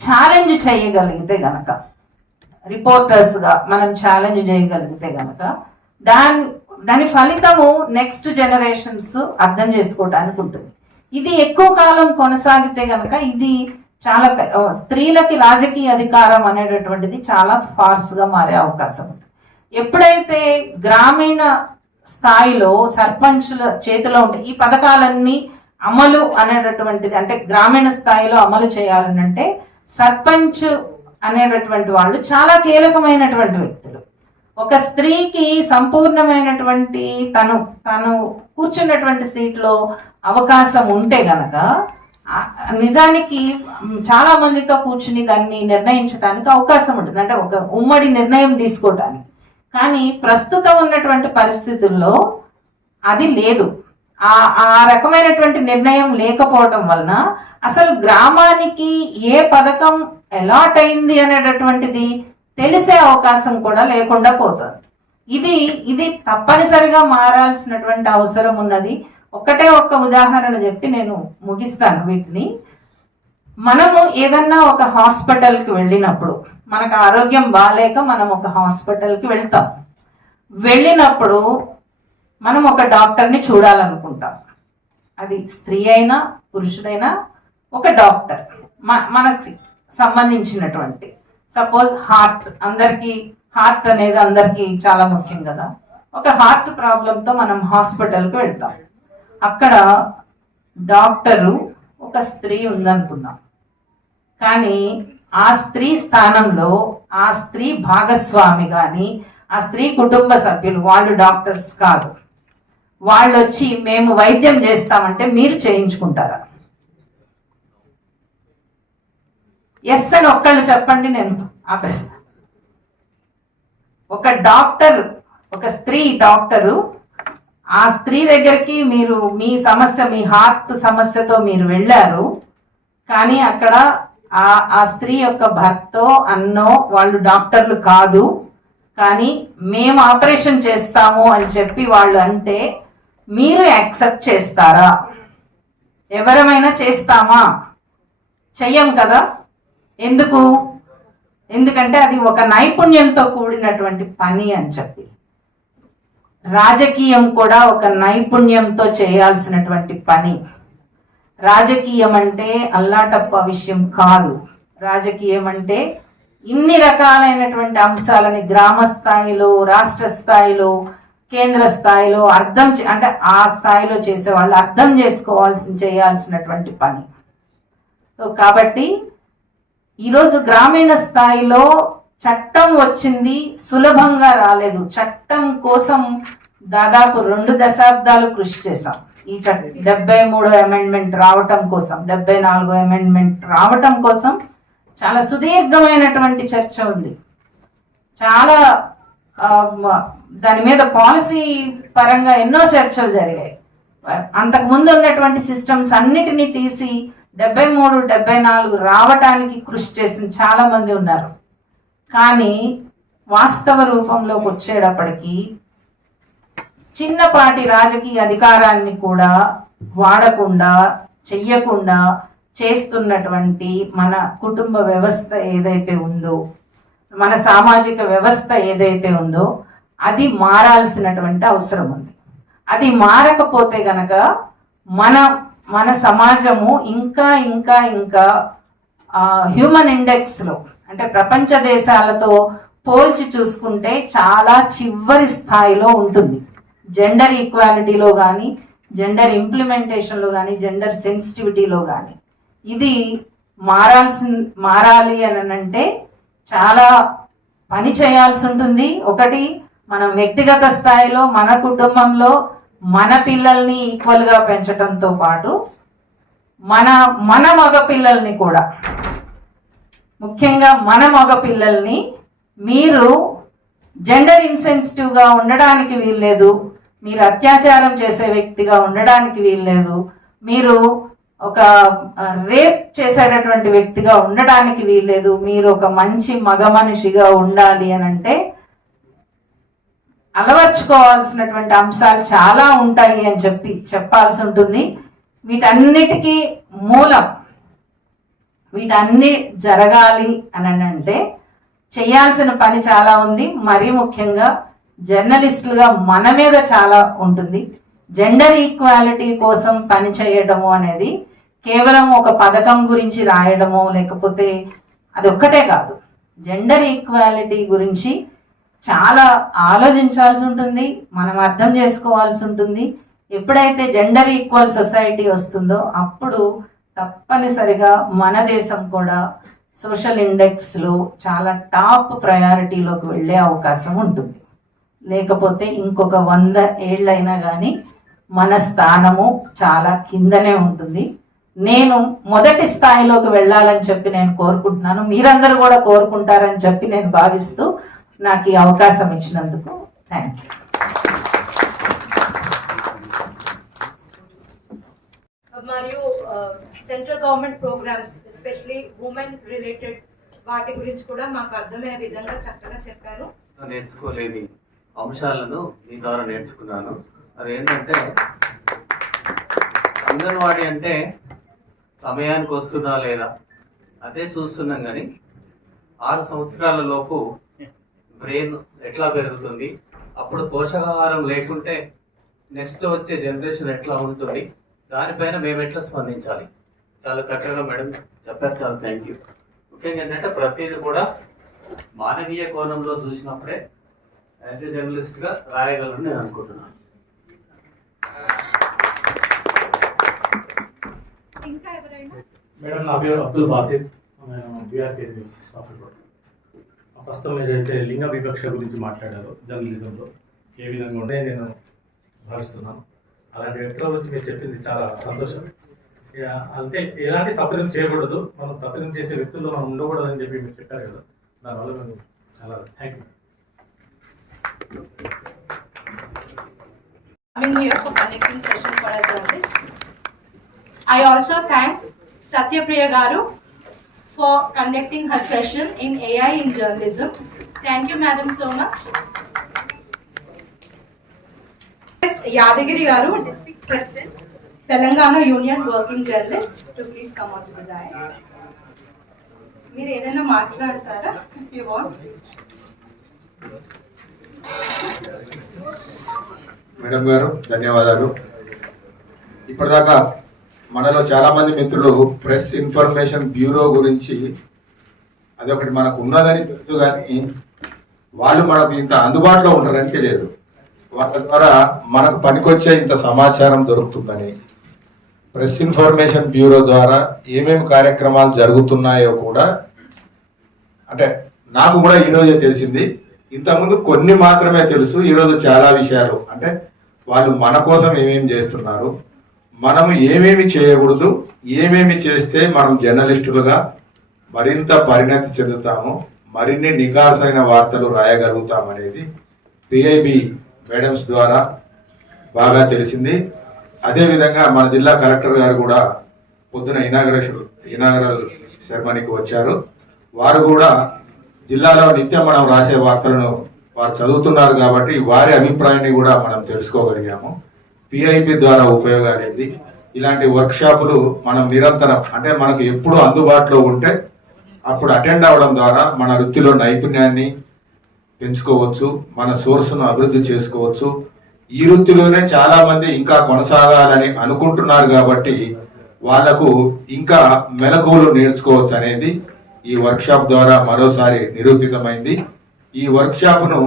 ఛాలెంజ్ చేయగలిగితే గనక, రిపోర్టర్స్గా మనం ఛాలెంజ్ చేయగలిగితే గనక దాని ఫలితము నెక్స్ట్ జనరేషన్స్ అర్థం చేసుకోవటానికి ఉంటుంది. ఇది ఎక్కువ కాలం కొనసాగితే గనక ఇది చాలా స్త్రీలకి రాజకీయ అధికారం అనేటటువంటిది చాలా ఫార్స్గా మారే అవకాశం ఉంటుంది. ఎప్పుడైతే గ్రామీణ స్థాయిలో సర్పంచుల చేతిలో ఉంటే ఈ పథకాలన్నీ అమలు అనేటటువంటిది, అంటే గ్రామీణ స్థాయిలో అమలు చేయాలనంటే సర్పంచ్ అనేటటువంటి వాళ్ళు చాలా కీలకమైనటువంటి వ్యక్తులు. ఒక స్త్రీకి సంపూర్ణమైనటువంటి తను కూర్చున్నటువంటి సీట్లో అవకాశం ఉంటే గనక నిజానికి చాలా మందితో కూర్చుని దాన్ని నిర్ణయించడానికి అవకాశం ఉంటుంది. అంటే ఒక ఉమ్మడి నిర్ణయం తీసుకోవటానికి. కానీ ప్రస్తుతం ఉన్నటువంటి పరిస్థితుల్లో అది లేదు. ఆ రకమైనటువంటి నిర్ణయం లేకపోవటం వలన అసలు గ్రామానికి ఏ పథకం అలాట్ అయింది అనేటటువంటిది తెలిసే అవకాశం కూడా లేకుండా పోతుంది. ఇది తప్పనిసరిగా మారాల్సినటువంటి అవసరం ఉన్నది. ఒక్క ఉదాహరణ చెప్పి నేను ముగిస్తాను వీటిని. మనము ఏదన్నా ఒక హాస్పిటల్కి వెళ్ళినప్పుడు, మనకు ఆరోగ్యం బాగాలేక మనం ఒక హాస్పిటల్కి వెళ్తాం. వెళ్ళినప్పుడు మనం ఒక డాక్టర్ని చూడాలనుకుంటాం. అది స్త్రీ అయినా పురుషుడైనా ఒక డాక్టర్ మనకి సంబంధించినటువంటి, సపోజ్ హార్ట్ అనేది అందరికీ చాలా ముఖ్యం కదా. ఒక హార్ట్ ప్రాబ్లంతో మనం హాస్పిటల్కి వెళ్తాం. అక్కడ డాక్టరు ఒక స్త్రీ ఉందనుకుందాం, కానీ ఆ స్త్రీ స్థానంలో ఆ స్త్రీ భాగస్వామి కానీ ఆ స్త్రీ కుటుంబ సభ్యులు, వాళ్ళు డాక్టర్స్ కాదు, వాళ్ళు వచ్చి మేము వైద్యం చేస్తామంటే మీరు చేయించుకుంటారా? ఎస్ అని ఒక్కళ్ళు చెప్పండి, నేను ఆపేస్తా. ఒక డాక్టర్, ఒక స్త్రీ డాక్టరు ఆ స్త్రీ దగ్గరికి మీరు మీ సమస్య, మీ హార్ట్ సమస్యతో మీరు వెళ్ళారు, కానీ అక్కడ ఆ స్త్రీ యొక్క భర్తో అన్నో వాళ్ళు డాక్టర్లు కాదు, కానీ మేము ఆపరేషన్ చేస్తాము అని చెప్పి వాళ్ళు అంటే మీరు యాక్సెప్ట్ చేస్తారా? ఎవరమైనా చేస్తామా? చెయ్యం కదా. ఎందుకంటే అది ఒక నైపుణ్యంతో కూడినటువంటి పని అని చెప్పి. రాజకీయం కూడా ఒక నైపుణ్యంతో చేయాల్సినటువంటి పని. రాజకీయం అంటే అల్లాటప్ప విషయం కాదు. రాజకీయం అంటే ఇన్ని రకాలైనటువంటి అంశాలని గ్రామ స్థాయిలో, రాష్ట్ర స్థాయిలో, కేంద్ర స్థాయిలో అంటే ఆ స్థాయిలో చేసేవాళ్ళు అర్థం చేయాల్సినటువంటి పని. కాబట్టి ఈరోజు గ్రామీణ స్థాయిలో చట్టం వచ్చింది, సులభంగా రాలేదు. చట్టం కోసం దాదాపు 2 దశాబ్దాలు కృషి చేశాం. ఈ 73వ అమెండ్మెంట్ రావటం కోసం, 74వ అమెండ్మెంట్ రావటం కోసం చాలా సుదీర్ఘమైనటువంటి చర్చ ఉంది. చాలా దాని మీద పాలసీ పరంగా ఎన్నో చర్చలు జరిగాయి. అంతకు ముందు ఉన్నటువంటి సిస్టమ్స్ అన్నిటినీ తీసి 73, 74 రావటానికి కృషి చేసిన చాలా మంది ఉన్నారు. కానీ వాస్తవ రూపంలోకి వచ్చేటప్పటికి చిన్నపాటి రాజకీయ అధికారాన్ని కూడా వాడకుండా, చెయ్యకుండా చేస్తున్నటువంటి మన కుటుంబ వ్యవస్థ ఏదైతే ఉందో, మన సామాజిక వ్యవస్థ ఏదైతే ఉందో అది మారాల్సినటువంటి అవసరం ఉంది. అది మారకపోతే గనక మన సమాజము ఇంకా ఇంకా ఇంకా హ్యూమన్ ఇండెక్స్లో, అంటే ప్రపంచ దేశాలతో పోల్చి చూసుకుంటే చాలా చివరి స్థాయిలో ఉంటుంది. జెండర్ ఈక్వాలిటీలో కానీ, జెండర్ ఇంప్లిమెంటేషన్లో కానీ, జెండర్ సెన్సిటివిటీలో కానీ. ఇది మారాలి అని అంటే చాలా పని చేయాల్సి ఉంటుంది. ఒకటి, మనం వ్యక్తిగత స్థాయిలో మన కుటుంబంలో మన పిల్లల్ని ఈక్వల్గా పెంచడంతో పాటు మన మగ పిల్లల్ని కూడా, ముఖ్యంగా మన మగ పిల్లల్ని మీరు జెండర్ ఇన్సెన్సిటివ్గా ఉండడానికి వీల్లేదు, మీరు అత్యాచారం చేసే వ్యక్తిగా ఉండడానికి వీల్లేదు, మీరు ఒక రేప్ చేసేటటువంటి వ్యక్తిగా ఉండడానికి వీల్లేదు, మీరు ఒక మంచి మగ మనిషిగా ఉండాలి అని అంటే అలవర్చుకోవాల్సినటువంటి అంశాలు చాలా ఉంటాయి అని చెప్పాల్సి ఉంటుంది. వీటన్నిటికీ మూలం, వీటన్ని జరగాలి అని అంటే చేయాల్సిన పని చాలా ఉంది. మరీ ముఖ్యంగా జర్నలిస్టులుగా మన మీద చాలా ఉంటుంది. జెండర్ ఈక్వాలిటీ కోసం పని చేయడము అనేది కేవలం ఒక పథకం గురించి రాయడము, లేకపోతే అది ఒక్కటే కాదు. జెండర్ ఈక్వాలిటీ గురించి చాలా ఆలోచించాల్సి ఉంటుంది, మనం అర్థం చేసుకోవాల్సి ఉంటుంది. ఎప్పుడైతే జెండర్ ఈక్వల్ సొసైటీ వస్తుందో అప్పుడు తప్పనిసరిగా మన దేశం కూడా సోషల్ ఇండెక్స్లో చాలా టాప్ ప్రయారిటీలోకి వెళ్ళే అవకాశం ఉంటుంది. లేకపోతే ఇంకొక 100 ఏళ్ళైనా కానీ మన స్థానము చాలా కిందనే ఉంటుంది. నేను మొదటి స్థాయిలోకి వెళ్ళాలని చెప్పి నేను కోరుకుంటున్నాను. మీరందరూ కూడా కోరుకుంటారని చెప్పి నేను భావిస్తూ నాకు ఈ అవకాశం ఇచ్చినందుకు థ్యాంక్ యూ. మరియు central government programmes, especially women related వాటి గురించి కూడా మాకు అర్థమయ్యే విధంగా చక్కగా చెప్పారు. నేర్చుకోలేని అంశాలను మీ ద్వారా నేర్చుకున్నాను. అదేంటంటే అంగన్వాడీ అంటే సమయానికి వస్తుందా లేదా అదే చూస్తున్నాం, కానీ 6 సంవత్సరాల లోపు బ్రెయిన్ ఎట్లా పెరుగుతుంది, అప్పుడు పోషకాహారం లేకుంటే నెక్స్ట్ వచ్చే జనరేషన్ ఎట్లా ఉంటుంది, దానిపైన మేము ఎట్లా స్పందించాలి. చాలా చక్కగా మేడం చెప్పారు, చాలా థ్యాంక్ యూ. ముఖ్యంగా ఏంటంటే ప్రతిదీ కూడా మానవీయ కోణంలో చూసినప్పుడే యాజ్ ఏ జర్నలిస్ట్ గా రాయగలను నేను అనుకుంటున్నాను. ఇంకా ఎవరైనా? మేడం, నా పేరు అబ్దుల్ బాసిద్, నేను బీఆర్కే న్యూస్ స్టాఫ్ రిపోర్టర్. ప్రస్తుతం ఏదైతే లింగ వివక్ష గురించి మాట్లాడారో జర్నలిజంలో ఏ విధంగా ఉండే నేను భావిస్తున్నాను. అలాంటి వ్యక్తుల గురించి మీరు చెప్పింది చాలా సంతోషం. అంటే ఎలాంటి తప్పిదం చేయకూడదు, మనం తప్పిదం చేసే వ్యక్తుల్లో మనం ఉండకూడదు అని చెప్పి మీరు చెప్పారు కదా, దానివల్ల మేము చాలా thank you. Coming here for connecting session for our journalists. I also thank Satyapriya Garu for conducting her session in AI in journalism. Thank you, madam, so much. Yadagiri Garu, District President, Telangana Union Working Journalist, to please come on to the dais. మీరు ఏదైనా మాట్లాడతారా if you want? Madam గారు ధన్యవాదాలు. ఇప్పటిదాకా మనలో చాలా మంది మిత్రులు ప్రెస్ ఇన్ఫర్మేషన్ బ్యూరో గురించి అదొకటి మనకు ఉన్నదని తెలుసు, కానీ వాళ్ళు మనకు ఇంత అందుబాటులో ఉంటారని తెలియదు. వాళ్ళ ద్వారా మనకు పనికొచ్చే ఇంత సమాచారం దొరుకుతుందని, ప్రెస్ ఇన్ఫర్మేషన్ బ్యూరో ద్వారా ఏమేమి కార్యక్రమాలు జరుగుతున్నాయో కూడా అంటే నాకు కూడా ఈరోజే తెలిసింది. ఇంతకుముందు కొన్ని మాత్రమే తెలుసు, ఈరోజు చాలా విషయాలు అంటే వాళ్ళు మన కోసం ఏమేమి చేస్తున్నారు, మనము ఏమేమి చేయకూడదు, ఏమేమి చేస్తే మనం జర్నలిస్టులుగా మరింత పరిణతి చెందుతాము, మరిన్ని నికార్సైన వార్తలు రాయగలుగుతాం అనేది పిఐబి మేడమ్స్ ద్వారా బాగా తెలిసింది. అదేవిధంగా మన జిల్లా కలెక్టర్ గారు కూడా పొద్దున ఇనాగరల్ సెరమనీకి వచ్చారు. వారు కూడా జిల్లాలో నిత్యం మనం రాసే వార్తలను వారు చదువుతున్నారు కాబట్టి వారి అభిప్రాయాన్ని కూడా మనం తెలుసుకోగలిగాము. పిఐపి ద్వారా ఉపయోగం అనేది ఇలాంటి వర్క్షాపులు మనం నిరంతరం అంటే మనకు ఎప్పుడు అందుబాటులో ఉంటే అప్పుడు అటెండ్ అవ్వడం ద్వారా మన వృత్తిలో నైపుణ్యాన్ని పెంచుకోవచ్చు, మన సోర్స్ను అభివృద్ధి చేసుకోవచ్చు. ఈ వృత్తిలోనే చాలా మంది ఇంకా కొనసాగాలని అనుకుంటున్నారు కాబట్టి వాళ్లకు ఇంకా మెలకువలు నేర్చుకోవచ్చు అనేది ఈ వర్క్షాప్ ద్వారా మరోసారి నిరూపితమైంది. ఈ వర్క్షాప్ను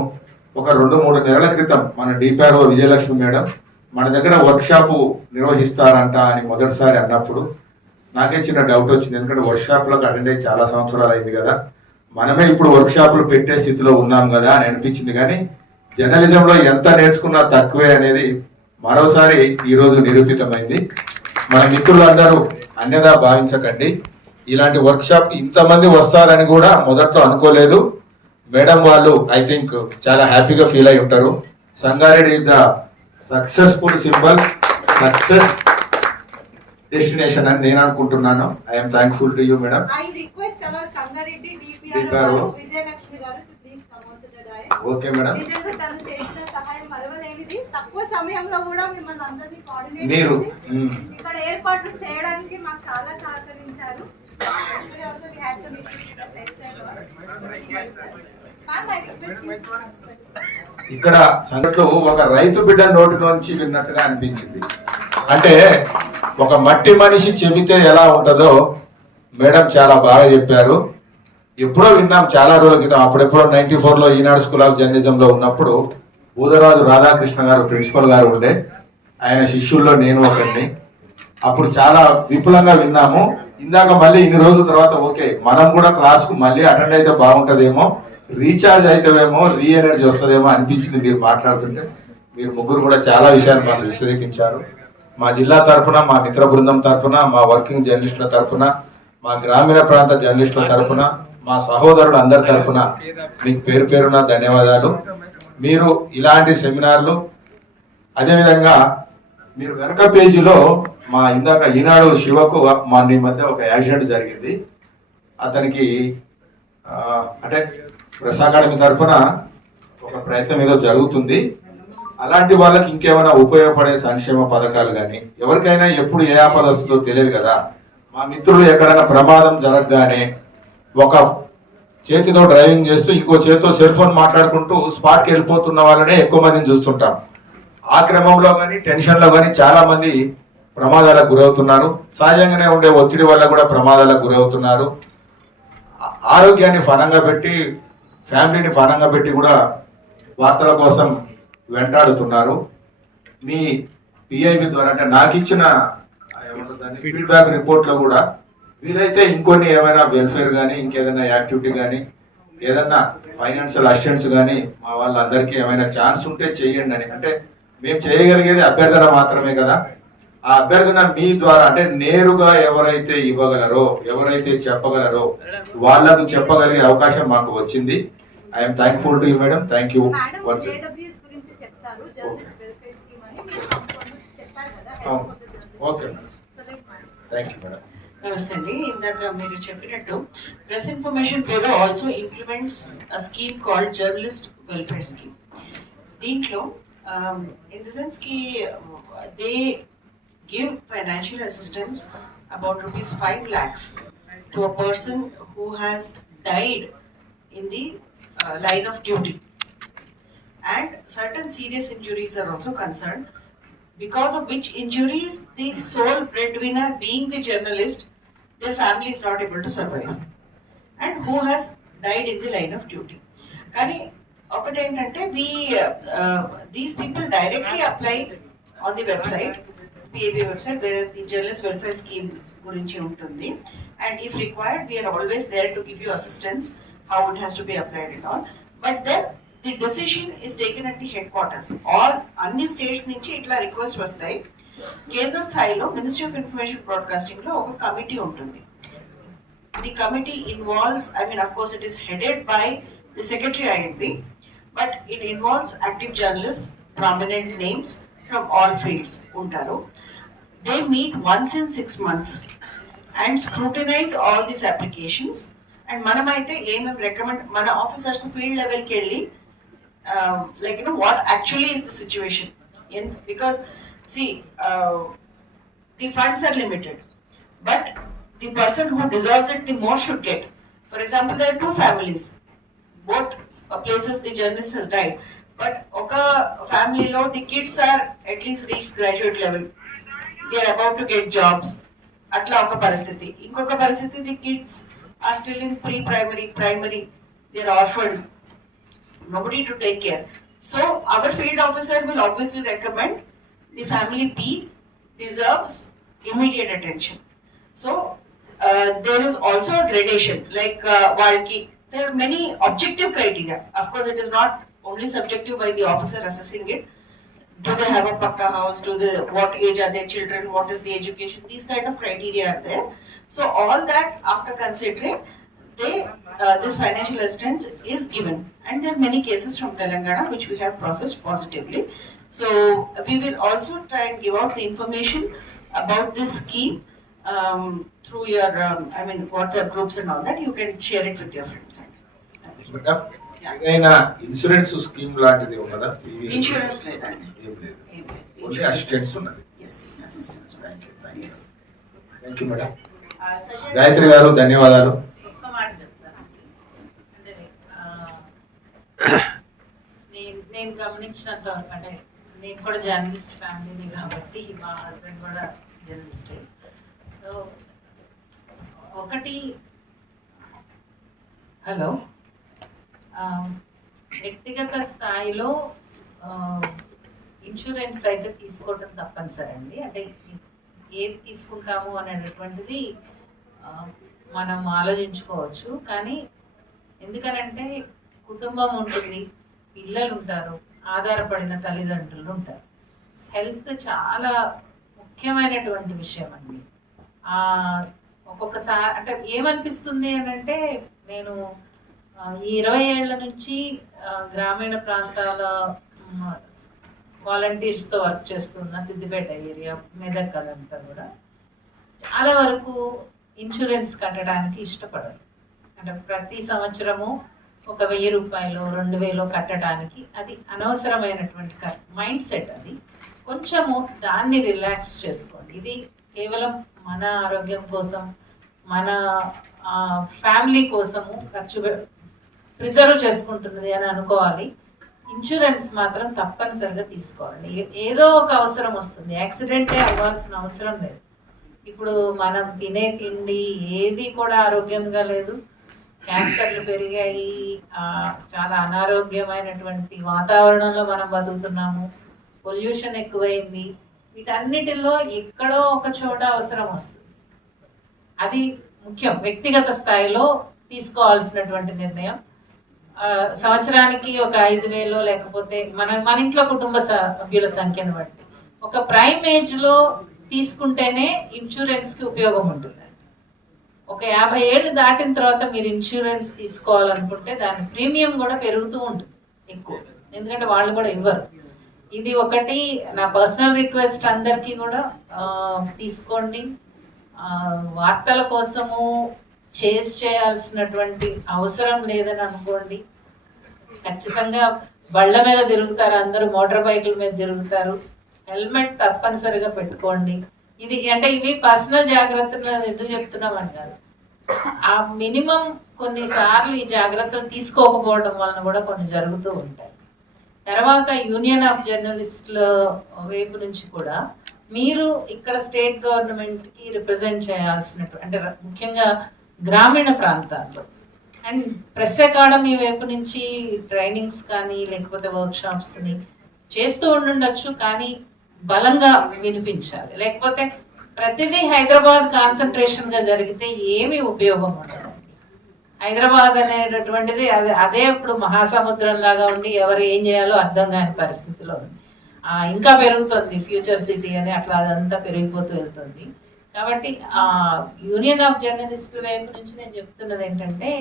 ఒక 2-3 నెలల క్రితం మన డిపిఆర్ఓ విజయలక్ష్మి మేడం మన దగ్గర వర్క్షాప్ నిర్వహిస్తారంట అని మొదటిసారి అన్నప్పుడు నాకే చిన్న డౌట్ వచ్చింది. ఎందుకంటే వర్క్షాప్లకు అటెండ్ అయ్యి చాలా సంవత్సరాలు అయింది కదా, మనమే ఇప్పుడు వర్క్షాపులు పెట్టే స్థితిలో ఉన్నాం కదా అని అనిపించింది. కానీ జర్నలిజంలో ఎంత నేర్చుకున్నా తక్కువే అనేది మరోసారి ఈరోజు నిరూపితమైంది. మన మిత్రులందరూ అన్యదా భావించకండి. ఇలాంటి వర్క్షాప్ ఇంతమంది వస్తారని కూడా మొదట్లో అనుకోలేదు. మేడం వాళ్ళు ఐ థింక్ చాలా హ్యాపీగా ఫీల్ అయి ఉంటారు. Sangareddy is the successful symbol, success destination అని నేను అనుకుంటున్నాను. I'm thankful to you madam. I request our Sangareddy DPR Vijayalakshmi garu to please come on to the dais. Okay madam. నిజంగా తను చేసిన సహాయం మరవలేనిది. తక్కువ సమయంలో కూడా మిమ్మల్ని అందరినీ కోఆర్డినేట్ మీరు చేసి ఇక్కడ ఏర్పాట్లు చేయడానికి మాకు చాలా సహకరించారు. Actually also we had some issues with the press and all. Ma'am, I request you. ఇక్కడ సంఘటనలో ఒక రైతు బిడ్డ నోటి నుంచి విన్నట్టుగా అనిపించింది. అంటే ఒక మట్టి మనిషి చెబితే ఎలా ఉంటుందో మేడం చాలా బాగా చెప్పారు. ఎప్పుడో విన్నాం చాలా రోజుల క్రితం, అప్పుడెప్పుడో 94లో ఈనాడు స్కూల్ ఆఫ్ జర్నలిజంలో ఉన్నప్పుడు బూదరాజు రాధాకృష్ణ గారు ప్రిన్సిపల్ గారు ఉండే, ఆయన శిష్యుల్లో నేను ఒకరిని. అప్పుడు చాలా విపులంగా విన్నాము. ఇందాక మళ్ళీ ఇన్ని రోజుల తర్వాత ఓకే మనం కూడా క్లాస్కు మళ్ళీ అటెండ్ అయితే బాగుంటుందేమో, రీఛార్జ్ అవుతామేమో, రీ ఎనర్జీ వస్తుందేమో అనిపించింది మీరు మాట్లాడుతుంటే. మీరు ముగ్గురు కూడా చాలా విషయాలు మనం విశదీకరించారు. మా జిల్లా తరఫున, మా మిత్ర బృందం తరఫున, మా వర్కింగ్ జర్నలిస్టుల తరఫున, మా గ్రామీణ ప్రాంత జర్నలిస్టుల తరఫున, మా సహోదరులు అందరి తరఫున మీకు పేరు పేరున ధన్యవాదాలు. మీరు ఇలాంటి సెమినార్లు అదేవిధంగా మీరు వెనక పేజీలో మా ఇందాక ఈనాడు శివకు మా నీ మధ్య ఒక యాక్సిడెంట్ జరిగింది. అతనికి అంటే ప్రెస్ అకాడమీ తరఫున ఒక ప్రయత్నం ఏదో జరుగుతుంది. అలాంటి వాళ్ళకి ఇంకేమైనా ఉపయోగపడే సంక్షేమ పథకాలు కానీ, ఎవరికైనా ఎప్పుడు ఏ ఆపద వస్తుందో తెలియదు కదా. మా మిత్రులు ఎక్కడైనా ప్రమాదం జరగగానే ఒక చేతితో డ్రైవింగ్ చేస్తూ ఇంకో చేతితో సెల్ ఫోన్ మాట్లాడుకుంటూ స్పాట్కి వెళ్ళిపోతున్న వాళ్ళనే ఎక్కువ మందిని చూస్తుంటాం. ఆ క్రమంలో కానీ టెన్షన్లో కానీ చాలా మంది ప్రమాదాలకు గురవుతున్నారు. సహజంగానే ఉండే ఒత్తిడి వల్ల కూడా ప్రమాదాలకు గురవుతున్నారు. ఆరోగ్యాన్ని ఫలంగా పెట్టి, ఫ్యామిలీని ఫలంగా పెట్టి కూడా వార్తల కోసం వెంటాడుతున్నారు. మీ పిఐబి ద్వారా అంటే నాకు ఇచ్చిన ఫీడ్బ్యాక్ రిపోర్ట్ లో కూడా వీలైతే ఇంకొన్ని ఏమైనా వెల్ఫేర్ కానీ ఇంకేదైనా యాక్టివిటీ కానీ ఏదన్నా ఫైనాన్షియల్ అసిస్టెన్స్ కానీ మా వాళ్ళందరికీ ఏమైనా ఛాన్స్ ఉంటే చేయండి అని. అంటే మేము చేయగలిగేది అభ్యర్థన మాత్రమే కదా. ఆ అభ్యర్థన మీ ద్వారా అంటే నేరుగా ఎవరైతే ఇవ్వగలరో ఎవరైతే చెప్పగలరో వాళ్ళకు చెప్పగలిగే అవకాశం మాకు వచ్చింది. I'm thankful to you madam. Thank you. Okay madam. Thank you madam. నమస్తే అండి. ఇందాక మీరు చెప్పినట్టు press information bureau also implements అ scheme called journalist welfare scheme. దీంట్లో ఇన్ ద సెన్స్ కి they give financial assistance about ₹5 lakhs to a person who has died in the line of duty, and certain serious injuries are also concerned, because of which injuries the sole breadwinner, being the journalist, their family is not able to survive, and who has died in the line of duty. Kani okate entante these people directly apply on the website, PAB website, whereas the journalist welfare scheme gurinchi untundi, and if required we are always there to give you assistance how it has to be applied and all. But then the decision is taken at the headquarters. All అన్ని states నుంచి ఇట్లా request వస్తాయి. కేంద్ర స్థాయిలో ministry of information broadcasting లో ఒక committee ఉంటుంది. The committee involves, I mean of course it is headed by the secretary INP, but it involves active journalist, prominent names from all fields ఉంటారు. They meet once in 6 months and scrutinise all these applications. And మనమైతే ఏమేమి recommend మన officers field లెవెల్కి వెళ్ళి like what actually is the situation, because see the funds are limited, but the person who deserves it the more should get. For example, there are 2 families, both places the journalist has died, but oka family lo the kids are at least reached graduate level, they are about to get jobs, atla oka paristiti. Inkoka paristiti, the kids are still in primary, they are orphaned, nobody to take care. So our field officer will obviously recommend the family B deserves immediate attention. So there is also a gradation, like there are many objective criteria. Of course, it is not only subjective by the officer assessing it. Do they have a pakka house? What age are their children? What is the education? These kind of criteria are there. So all that after considering, this financial assistance is given, and there are many cases from Telangana which we have processed positively. So we will also try and give out the information about this scheme through your WhatsApp groups and all that. You can share it with your friends. Madam, ఏదైనా insurance scheme లాంటిది ఉన్నదా? Insurance లేదండి. ఏం లేదు, only assistance ఉన్నది. Yes, assistance. Thank you madam. Gayatri గారు ధన్యవాదాలు. ఒక్క మాట చెప్తాను. అంటే నేను గమనించినంత వరకు, అంటే నేను కూడా జర్నలిస్ట్ ఫ్యామిలీని కాబట్టి మా హస్బెండ్ కూడా జర్నలిస్టే. సో ఒకటి వ్యక్తిగత స్థాయిలో ఇన్సూరెన్స్ అయితే తీసుకోవడం తప్పనిసరి అండి. అంటే ఏది తీసుకుంటాము అనేటటువంటిది మనం ఆలోచించుకోవచ్చు. కానీ ఎందుకనంటే కుటుంబం ఉంటుంది, పిల్లలు ఉంటారు, ఆధారపడిన తల్లిదండ్రులు ఉంటారు. హెల్త్ చాలా ముఖ్యమైనటువంటి విషయం అండి. ఒక్కొక్కసారి అంటే ఏమనిపిస్తుంది అని అంటే, నేను ఈ 20 ఏళ్ల నుంచి గ్రామీణ ప్రాంతాల వాలంటీర్స్తో వర్క్ చేస్తున్న సిద్దిపేట ఏరియా, మెదక్ అదంతా కూడా చాలా వరకు ఇన్సూరెన్స్ కట్టడానికి ఇష్టపడరు. అంటే ప్రతి సంవత్సరము ఒక 1000 రూపాయలు 2000 కట్టడానికి అది అనవసరమైనటువంటి మైండ్ సెట్. అది కొంచెము దాన్ని రిలాక్స్ చేసుకోండి. ఇది కేవలం మన ఆరోగ్యం కోసం, మన ఫ్యామిలీ కోసము ఖర్చు ప్రిజర్వ్ చేసుకుంటున్నది అని అనుకోవాలి. ఇన్సూరెన్స్ మాత్రం తప్పనిసరిగా తీసుకోవాలి. ఏదో ఒక అవసరం వస్తుంది, యాక్సిడెంటే అవ్వాల్సిన అవసరం లేదు. ఇప్పుడు మనం తినే తిండి ఏది కూడా ఆరోగ్యంగా లేదు, క్యాన్సర్లు పెరిగాయి, చాలా అనారోగ్యమైనటువంటి వాతావరణంలో మనం బతుకుతున్నాము, పొల్యూషన్ ఎక్కువైంది. వీటన్నిటిలో ఎక్కడో ఒక చోట అవసరం వస్తుంది. అది ముఖ్యం. వ్యక్తిగత స్థాయిలో తీసుకోవాల్సినటువంటి నిర్ణయం. సంవత్సరానికి ఒక 5,000 లేకపోతే మన ఇంట్లో కుటుంబ సభ్యుల సంఖ్యను బట్టి ఒక ప్రైమ్ ఏజ్ లో తీసుకుంటేనే ఇన్సూరెన్స్ కి ఉపయోగం ఉంటుంది. ఒక 50 ఏళ్ళు దాటిన తర్వాత మీరు ఇన్సూరెన్స్ తీసుకోవాలనుకుంటే దాని ప్రీమియం కూడా పెరుగుతూ ఉంటుంది ఎక్కువ, ఎందుకంటే వాళ్ళు కూడా ఇవ్వరు. ఇది ఒకటి నా పర్సనల్ రిక్వెస్ట్, అందరికీ కూడా తీసుకోండి. వార్తల కోసము చేయాల్సినటువంటి అవసరం లేదని అనుకోండి. ఖచ్చితంగా బళ్ళ మీద తిరుగుతారు, అందరూ మోటార్ బైకుల మీద తిరుగుతారు, హెల్మెట్ తప్పనిసరిగా పెట్టుకోండి. ఇది అంటే ఇవి పర్సనల్ జాగ్రత్తలు ఎందుకు చెప్తున్నామని కాదు, ఆ మినిమం కొన్నిసార్లు ఈ జాగ్రత్తలు తీసుకోకపోవడం వలన కూడా కొన్ని జరుగుతూ ఉంటాయి. తర్వాత యూనియన్ ఆఫ్ జర్నలిస్టుల వైపు నుంచి కూడా మీరు ఇక్కడ స్టేట్ గవర్నమెంట్కి రిప్రజెంట్ చేయాల్సినట్టు, అంటే ముఖ్యంగా గ్రామీణ ప్రాంతాల్లో అండ్ ప్రెస్ అకాడమీ వైపు నుంచి ట్రైనింగ్స్ కానీ లేకపోతే వర్క్షాప్స్ని చేస్తూ ఉండుండొచ్చు, కానీ బలంగా వినిపించాలి. లేకపోతే ప్రతిదీ హైదరాబాద్ కాన్సన్ట్రేషన్గా జరిగితే ఏమీ ఉపయోగం ఉండదు. హైదరాబాద్ అనేటటువంటిది అదే ఇప్పుడు మహాసముద్రం లాగా ఉండి ఎవరు ఏం చేయాలో అర్థం కాని పరిస్థితిలో ఉంది. ఇంకా పెరుగుతుంది ఫ్యూచర్ సిటీ అని, అట్లా అదంతా పెరిగిపోతూ వెళ్తుంది. కాబట్టి యూనియన్ ఆఫ్ జర్నలిస్టుల వైపు నుంచి నేను చెప్తున్నది ఏంటంటే,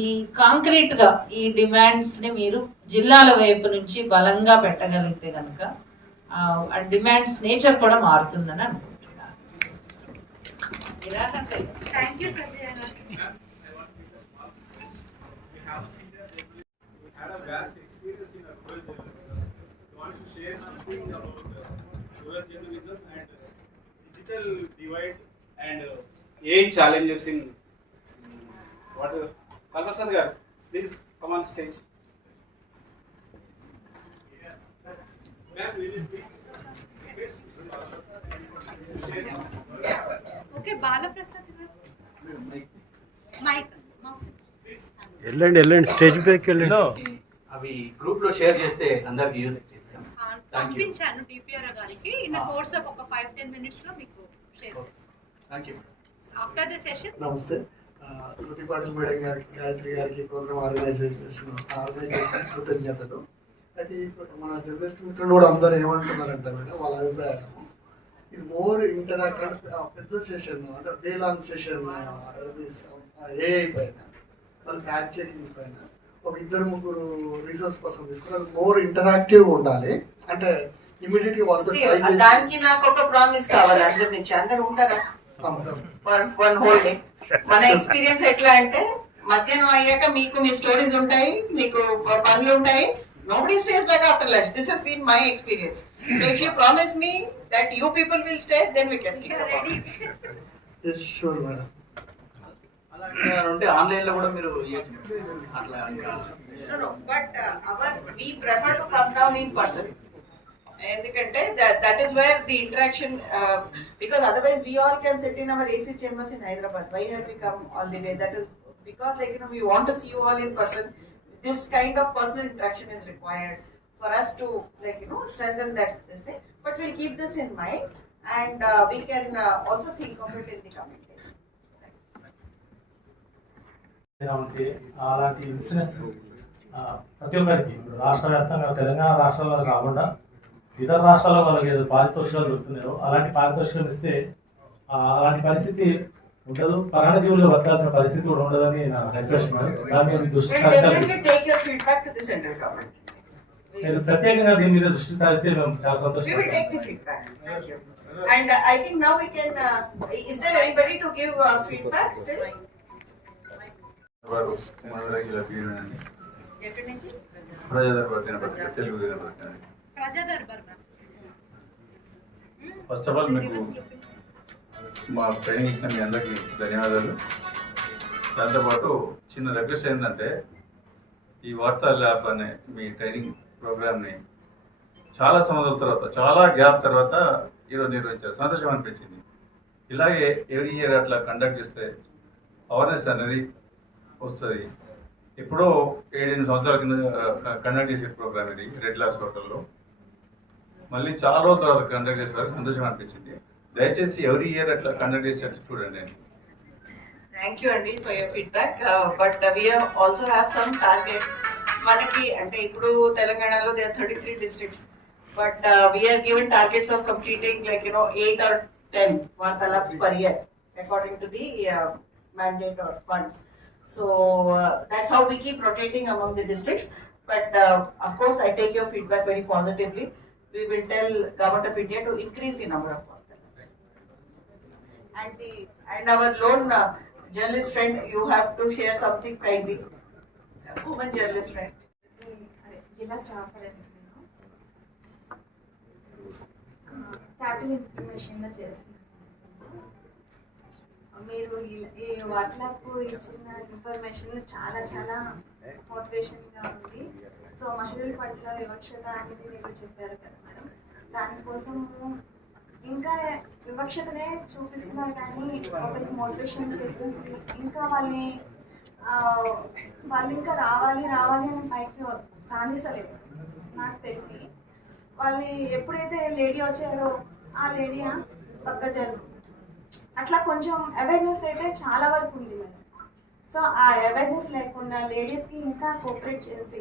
ఈ కాంక్రీట్గా ఈ డిమాండ్స్ని మీరు జిల్లాల వైపు నుంచి బలంగా పెట్టగలిగితే కనుక ఆ డిమాండ్స్ నేచర్ కూడా మారుతుందని అనుకుంటున్నాను. Thank you Sanjay. Digital divide and AI challenges in what Kalvasar garu, please come on stage. Ma'am, will you please Okay, Balaprasad garu. Mike, mouse. వెళ్ళండి స్టేజ్ పైకి వెళ్ళండి. అవి గ్రూప్ లో షేర్ చేస్తే అందరికి యూజ్ చేస్తాం. పంపించాను టీపీఆర్ గారికి. ఇన్ కోర్స్ ఆఫ్ ఒక 5-10 మినిట్స్ లో మీకు షేర్ చేస్తాను. థాంక్యూ. After the session. నమస్తే. శృతి పాటిల్ మేడం గారికి, గాయత్రి గారికి, ప్రోగ్రామ్ ఆర్గనైజేషన్ కృతజ్ఞతలు. అయితే మన జర్నలిస్ట్ మిత్రులు కూడా అందరూ ఏమంటున్నారంటే మేడం, వాళ్ళ అభిప్రాయం ఇది మోర్ ఇంటరాక్టివ్ పెద్ద సెషన్, అంటే డే లాంగ్ సెషన్ ఏఐ పైన, మన ఫ్యాక్ట్ చెకింగ్ పైన ఒక 2-3 రీసోర్స్ పర్సన్ తీసుకుని మోర్ ఇంటరాక్టివ్ ఉండాలి. అంటే ఇమీడియట్ గా వాళ్ళతో దానికి నాకు ఒక ప్రామిస్ కావాలి అందరి నుంచి. అందరు ఉంటారా వన్ హోల్ డే? మన ఎక్స్పీరియన్స్ ఎట్లా అంటే, మధ్యాహ్నం అయ్యాక మీకు మీ స్టోరీస్ ఉంటాయి, మీకు పనులు ఉంటాయి. Nobody stays back after lunch. This has been my experience. So if you promise me that you people will stay, then we can think about it. Yes, sure, madam. అంటే ఆన్లైన్ లో కూడా మీరు అట్లా No, but we prefer to come down in person. ఎందుకంటే that is where the interaction, because otherwise we all can sit in our AC chambers in Hyderabad. Why have we come all the way? That is because, like, we want to see you all in person. This kind of personal interaction is required for us to, like, strengthen that this thing. But we'll keep this in mind, and we can also think of it in the coming days. అలాంటి insurance ప్రతి ఒక్కరికి ఇప్పుడు రాష్ట్ర వ్యాప్తంగా, తెలంగాణ రాష్ట్రంలో కాకుండా ఇతర రాష్ట్రాల్లో వాళ్ళకి ఏదో పారితోషికాలు దొరుకుతున్నాయో అలాంటి పారితోషికం ఇస్తే అలాంటి పరిస్థితి ఉండదు. పరాణజీవులుగా బతకాల్సిన పరిస్థితి కూడా ఉండదని నా రిక్వెస్ట్ మేడం. దాని మీద దృష్టి నేను ప్రత్యేకంగా దీని మీద దృష్టి సారిస్తే మేము చాలా సంతోషం. And I think now we can, is there anybody to give feedback still? First of all మీకు మా ట్రైనింగ్ ఇచ్చిన మీ అందరికీ ధన్యవాదాలు. దాంతోపాటు చిన్న రిక్వెస్ట్ ఏంటంటే, ఈ వార్తా ల్యాబ్ అనే మీ ట్రైనింగ్ ప్రోగ్రామ్ని చాలా సంవత్సరాల తర్వాత, చాలా గ్యాప్ తర్వాత ఈరోజు నిర్వహించారు. సంతోషం అనిపించింది. ఇలాగే ఎవ్రీ ఇయర్ అట్లా కండక్ట్ చేస్తే అవేర్నెస్ అనేది వస్తుంది. ఇప్పుడు 7-8 సంవత్సరాల కింద కండక్ట్ చేసే ప్రోగ్రామ్ ఇది రెడ్ గ్లాస్ హోటల్లో. మళ్ళీ చాలా రోజుల తర్వాత కండక్ట్ చేసేవారికి సంతోషం అనిపించింది. దయచేసి ఎవ్రీ ఇయర్ అట్లా కండక్ట్ చేసేటట్టు చూడండి. థ్యాంక్ యూ అండి for your feedback. But we also have some targets. మనకి అంటే ఇప్పుడు తెలంగాణలో they are 33 districts, but we are given targets of completing 8 or 10 Vartalabs per year according to the mandate or funds. So that's how we keep rotating among the districts. But of course, I take your feedback very positively. We will tell Government of India to increase the number of Vartalabs. And our lone journalist friend, you have to share something kindly. Woman journalist friend. జిల్లా staff capital ఇన్ఫర్మేషన్లో చేస్తున్నాను. మీరు ఈ WhatsApp ఇచ్చిన information చాలా చాలా మోటివేషన్గా ఉంది. So మహిళల పట్ల వివక్షత అనేది మీరు చెప్పారు కదా మేడం, దానికోసం ఇంకా వివక్షతనే చూపిస్తున్నారు కానీ ఒకరికి మోటివేషన్ చేసేసి ఇంకా వాళ్ళు ఇంకా రావాలి అని పైకి రాణిస్తలేదు. నాకు తెలిసి వాళ్ళు ఎప్పుడైతే లేడీ వచ్చారో ఆ లేడీ పక్క జరుగు అట్లా కొంచెం అవేర్నెస్ అయితే చాలా వరకు ఉంది మేడం. సో ఆ అవేర్నెస్ లేకుండా లేడీస్కి ఇంకా కోఆపరేట్ చేసి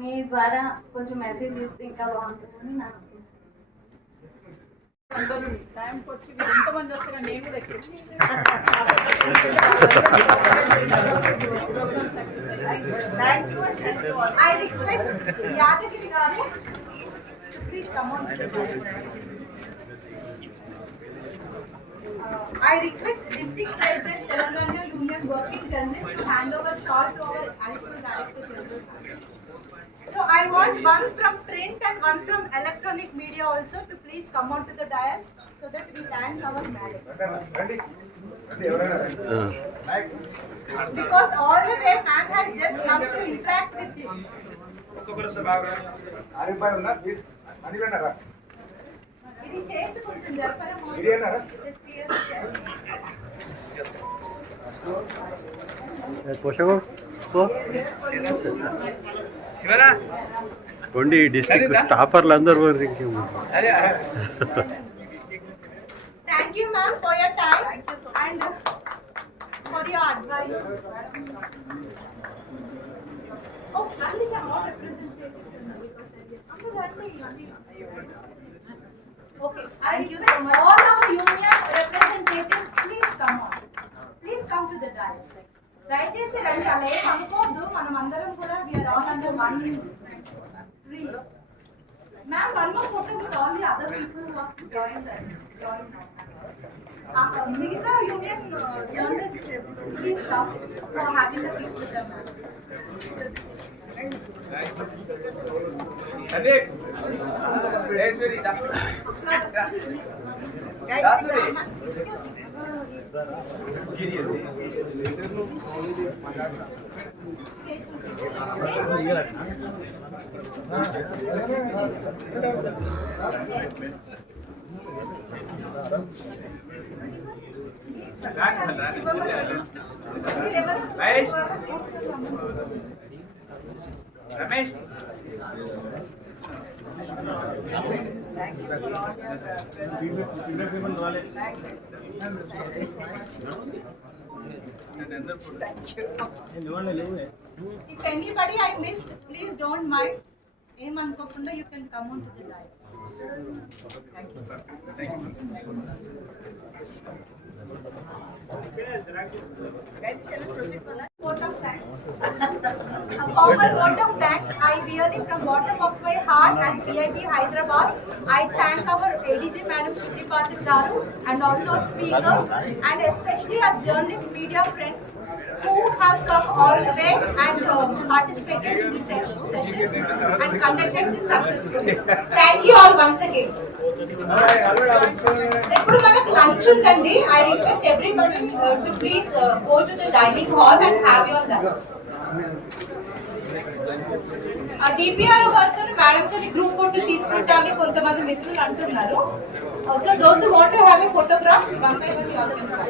మీ ద్వారా కొంచెం మెసేజ్ ఇస్తే ఇంకా బాగుంటుందని నాకు టైంకి వచ్చి ఎంతమంది వస్తారో నేను కూడా I request Yadagiri garu to please come on. I request District President Telangana Union Working Journalist to hand over shawl to our Additional Director General. So I want one from print and one from electronic media also to please come on to the dais so that we thank our madam. Because all the way ma'am has just come to interact with you. ఇది చేసి కొంచెం జరపడం కొండి district స్టాఫర్లు అందరూ. Thank you ma'am for your time and for your advice. Oh, and the all representatives okay, thank you so much. All our union representatives, please come on. Please come to the dais. దయచేసి రండి, అలా ఏం అనుకోవద్దు. మనం అందరం కూడా we are all under one tree. Ma'am, one more photo with all the other people who have joined us. మిగతా union journalist please come for having a pic with them. Ramesh If anybody I missed, please don't mind. Aim ankokunda, you can come on to the dais. Thank you. Thank you. Vote of thanks. A formal vote of thanks. I really, from bottom of my heart and PIB Hyderabad, I thank our ADG Madam Shruti Patil Garu and also our speakers and especially our journalist media friends who have come all the way and participated in this session and conducted this successfully. Thank you all once again. ఇప్పుడు మనకు lunch ఉందండి. I request everybody to please go to the dining hall and have your lunch. ఆ DPR గారితో మేడంతో group photo తీసుకుంటామని కొంతమంది మిత్రులు అంటున్నారు. So those who want to have a photographs one by one you all can come.